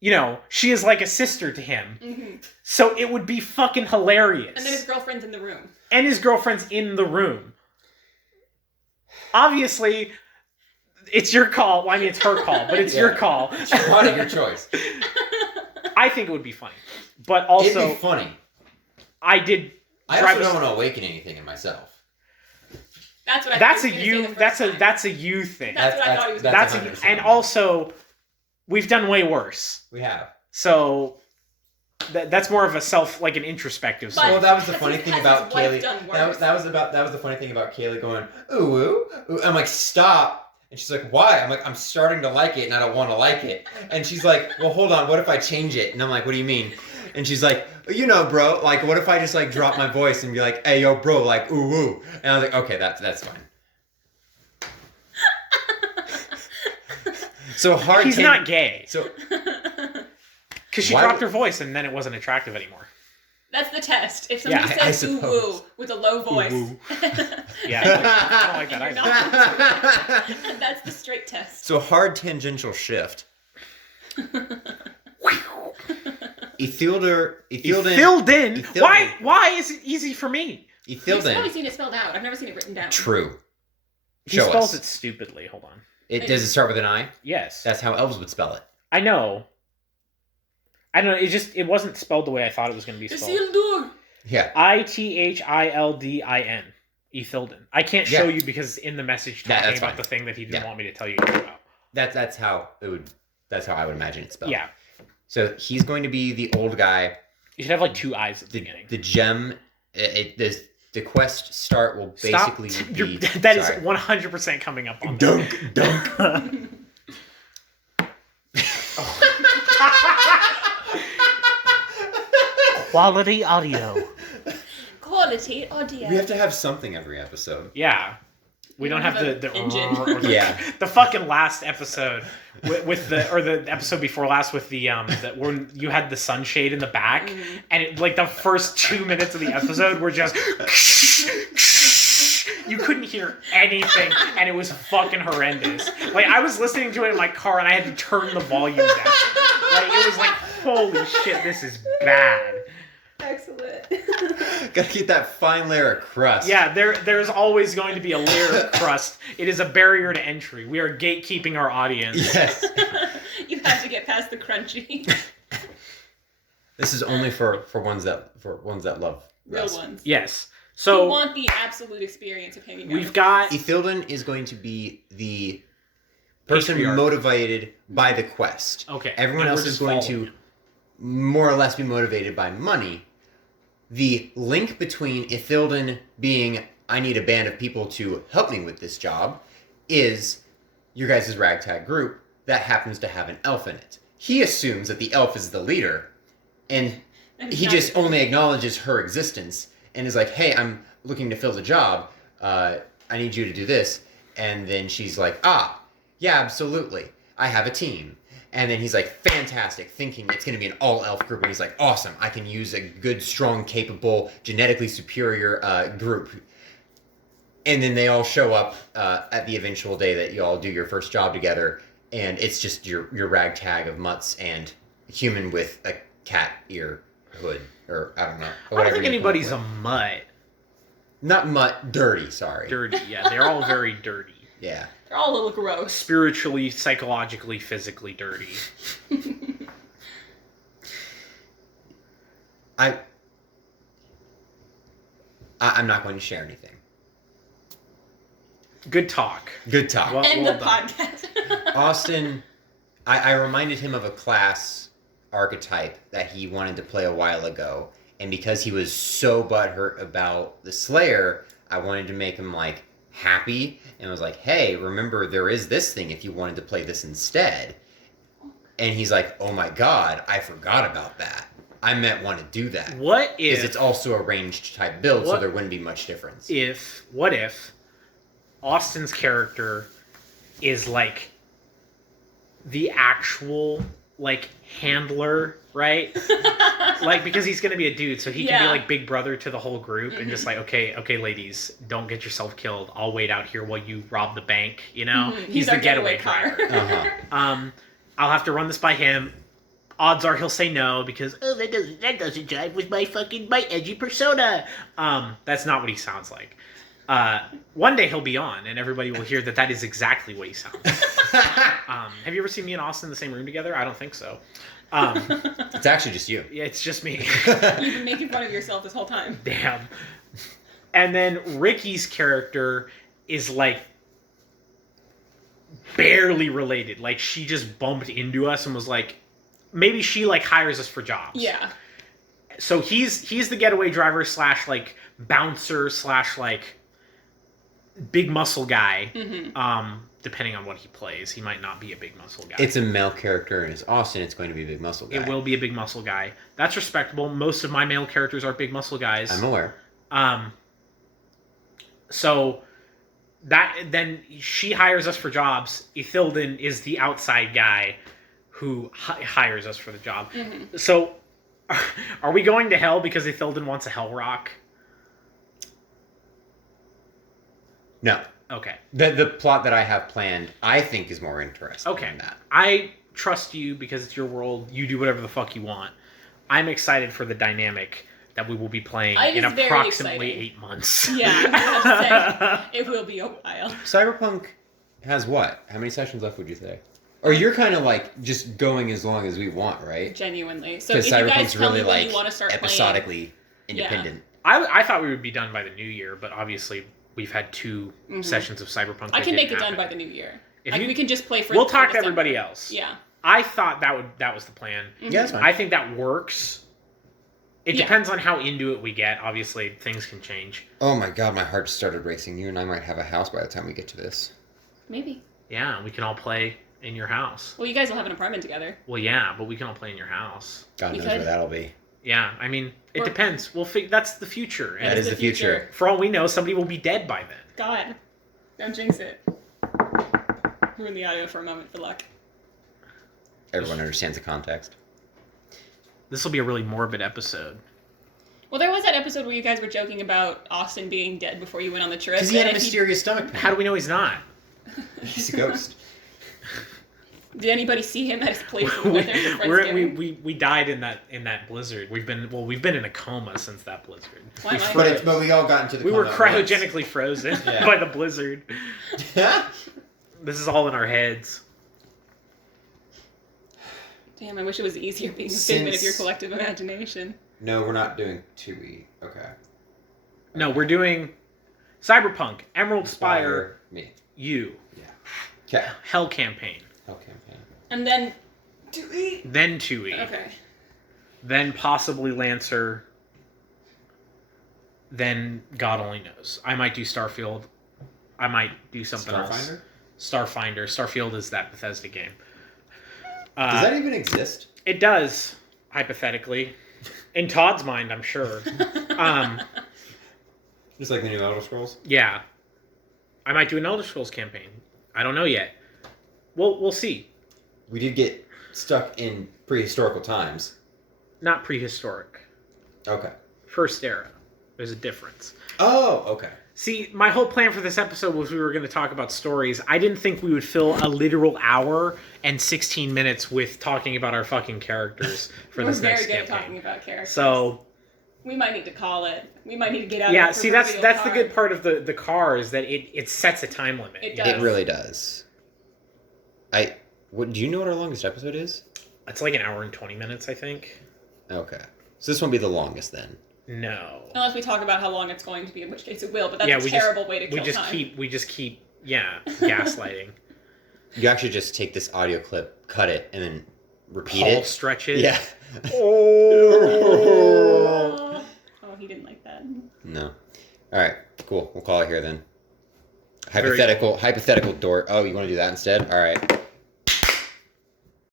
you know, she is like a sister to him. Mm-hmm. So it would be fucking hilarious. And then his girlfriend's in the room. And his girlfriend's in the room. Obviously, it's your call. Well, I mean, it's her call, but it's your Yeah. call. It's your choice. I think it would be funny. But also, It'd be funny. I did I drive also us- don't want to awaken anything in myself. That's what I that's thought a he was gonna say you the first that's a time. that's a you thing. That's what I thought he was gonna That's say. a, 100% and also we've done way worse. We have. So that's more of a like an introspective But- sort. Well, that was the Has funny his- thing has about his wife Kaylee. done That worse? that was the funny thing about Kaylee going ooh ooh. Ooh. I'm like stop, and she's like why? I'm like I'm starting to like it, and I don't want to like it. And she's like, well, hold on, what if I change it? And I'm like, what do you mean? And she's like, you know, bro, like what if I just like drop my voice and be like, hey yo, bro, like ooh ooh. And I was like, okay, that's fine. So hard. He's not gay. So Because she Why dropped would- her voice and then it wasn't attractive anymore. That's the test. If somebody Yeah, I says ooh suppose. woo with a low voice, Ooh, Yeah, I don't like that You're either. not- that's the straight test. So hard tangential shift. Ethildon. Filled in. Ethildon. Why is it easy for me? You've probably Ethildon. seen it spelled out. I've never seen it written down. True. He Show spells us. it stupidly. Hold on. Does it start with an I? Yes. That's how elves would spell it. I know. I don't know. It wasn't spelled the way I thought it was going to be spelled. Isildur. Yeah. Ithildin. Ethildon. I can't show Yeah. you because it's in the message Yeah, talking that's about fine. the thing that he didn't Yeah. want me to tell you about. That's how it would. That's how I would imagine it spelled. Yeah. So he's going to be the old guy. You should have like 2 eyes at the beginning. The gem. The quest start will Stop. basically be. That is sorry. 100% coming up on Dunk. Quality audio. Quality audio. We have to have something every episode. Yeah. We don't have a the engine. or the, Yeah. the fucking last episode with the episode before last with the when you had the sunshade in the back and it, like the first 2 minutes of the episode were just you couldn't hear anything and it was fucking horrendous. Like I was listening to it in my car and I had to turn the volume down. Like it was like holy shit, this is bad. Excellent. Gotta get that fine layer of crust. Yeah, there's always going to be a layer of crust. It is a barrier to entry. We are gatekeeping our audience. Yes. You have to get past the crunchy. This is only for ones that love Real us. ones. Yes. Who So want the absolute experience of hanging out. we've got Ithilden is going to be the person Patriarch. motivated by the quest. Okay. Everyone and else we're is just going following to him. more or less be motivated by money. The link between Ithilden being, I need a band of people to help me with this job, is your guys' ragtag group that happens to have an elf in it. He assumes that the elf is the leader, and he just only acknowledges her existence and is like, hey, I'm looking to fill the job. I need you to do this. And then she's like, yeah, absolutely. I have a team. And then he's like, fantastic, thinking it's going to be an all-elf group. And he's like, awesome, I can use a good, strong, capable, genetically superior group. And then they all show up at the eventual day that you all do your first job together. And it's just your ragtag of mutts and human with a cat ear hood. Or, I don't know. I don't think anybody's a mutt. Not mutt, dirty, sorry. Dirty, yeah. They're all very dirty. Yeah. They're all a little gross. Spiritually, psychologically, physically dirty. I'm not going to share anything. Good talk. Good talk. Well- End the done. podcast. Austin, I reminded him of a class archetype that he wanted to play a while ago, and because he was so butthurt about the Slayer, I wanted to make him like happy and was like, hey, remember there is this thing if you wanted to play this instead. And he's like, oh my god, I forgot about that. I might want to do that. What Because if it's also a ranged type build, so What- there wouldn't be much difference. what if Austin's character is like the actual like handler, right? Like because he's gonna be a dude, so he can be Yeah. like big brother to the whole group and just like, okay, ladies, don't get yourself killed. I'll wait out here while you rob the bank. You know, he's the our getaway car. driver. Uh-huh. I'll have to run this by him. Odds are he'll say no because that doesn't jive with my edgy persona. That's not what he sounds like. One day he'll be on, and everybody will hear that is exactly what he sounds like. Have you ever seen me and Austin in the same room together? I don't think so. It's actually just you. Yeah, it's just me. You've been making fun of yourself this whole time. Damn. And then Ricky's character is like barely related. Like she just bumped into us and was like, maybe she like hires us for jobs. Yeah. So he's the getaway driver slash like bouncer slash like big muscle guy. Mm-hmm. Depending on what he plays, he might not be a big muscle guy. It's a male character, and it's Austin. It's going to be a big muscle guy. It will be a big muscle guy. That's respectable. Most of my male characters are big muscle guys. I'm aware. So that then she hires us for jobs. Ithilden is the outside guy who hires us for the job. Mm-hmm. So are we going to hell because Ithilden wants a hell rock? No. Okay. The plot that I have planned, I think, is more interesting Okay. than that. I trust you because it's your world. You do whatever the fuck you want. I'm excited for the dynamic that we will be playing It in is very approximately exciting. 8 months. Yeah, I have to say, it will be a while. Cyberpunk has what? How many sessions left, would you say? Or you're kind of like just going as long as we want, right? Genuinely. So if Because you guys Cyberpunk's tell really me when like you want to start episodically independent. I thought we would be done by the new year, but obviously we've had 2 sessions of Cyberpunk. I that can make didn't it done by happen. the new year. If Like, you- we can just play for. We'll talk to December. everybody else. Yeah. I thought that was the plan. Yeah, that's fine. I think that works. It Yeah. depends on how into it we get. Obviously, things can change. Oh my god, my heart started racing. You and I might have a house by the time we get to this. Maybe. Yeah, we can all play in your house. Well, you guys will have an apartment together. Well, yeah, but we can all play in your house. God We knows could. where that'll be. Yeah, I mean, it Or- depends. That's the future. That And is the future. for all we know, somebody will be dead by then. God, don't jinx it. Ruin the audio for a moment for luck. Everyone understands the context. This will be a really morbid episode. Well, there was that episode where you guys were joking about Austin being dead before you went on the trip. Because he had a and if mysterious stomach pain. How do we know he's not? He's a ghost. Did anybody see him at his place when we went there for Friendsgiving? we died in that blizzard. We've been in a coma since that blizzard. Why am I- But we all got into the We were coma at once. cryogenically frozen Yeah. by the blizzard. This is all in our heads. Damn, I wish it was easier being a figment of your Since- collective imagination. No, we're not doing 2E. Okay. No, we're doing Cyberpunk, Emerald Spire, Me. you, Okay. Hell Campaign, Hell campaign. And then... Do we? then 2E, Okay. then possibly Lancer, then God only knows. I might do Starfield. I might do something else. Starfinder? Starfield is that Bethesda game. Does that even exist? It does, hypothetically. In Todd's mind, I'm sure. Just like the new Elder Scrolls? Yeah. I might do an Elder Scrolls campaign. I don't know yet. We'll see. We did get stuck in prehistorical times. Not prehistoric. Okay. First era. There's a difference. Oh, okay. See, my whole plan for this episode was we were going to talk about stories. I didn't think we would fill a literal hour and 16 minutes with talking about our fucking characters for We're this very next good at campaign. talking about characters. So, we might need to call it. We might need to get out yeah, of the see, that's proverbial the car. good part of the car is that it sets a time limit. It you does. know? It really does. Do you know what our longest episode is? It's like an hour and 20 minutes, I think. Okay. So this won't be the longest then. No. Unless we talk about how long it's going to be, in which case it will, but that's Yeah, a we terrible way to kill We just time. keep, gaslighting. You actually just take this audio clip, cut it, and then repeat Paul it. stretch it. Yeah. Oh. Oh, he didn't like that. No. All right. Cool. We'll call it here then. Very Hypothetical door. Oh, you want to do that instead? All right.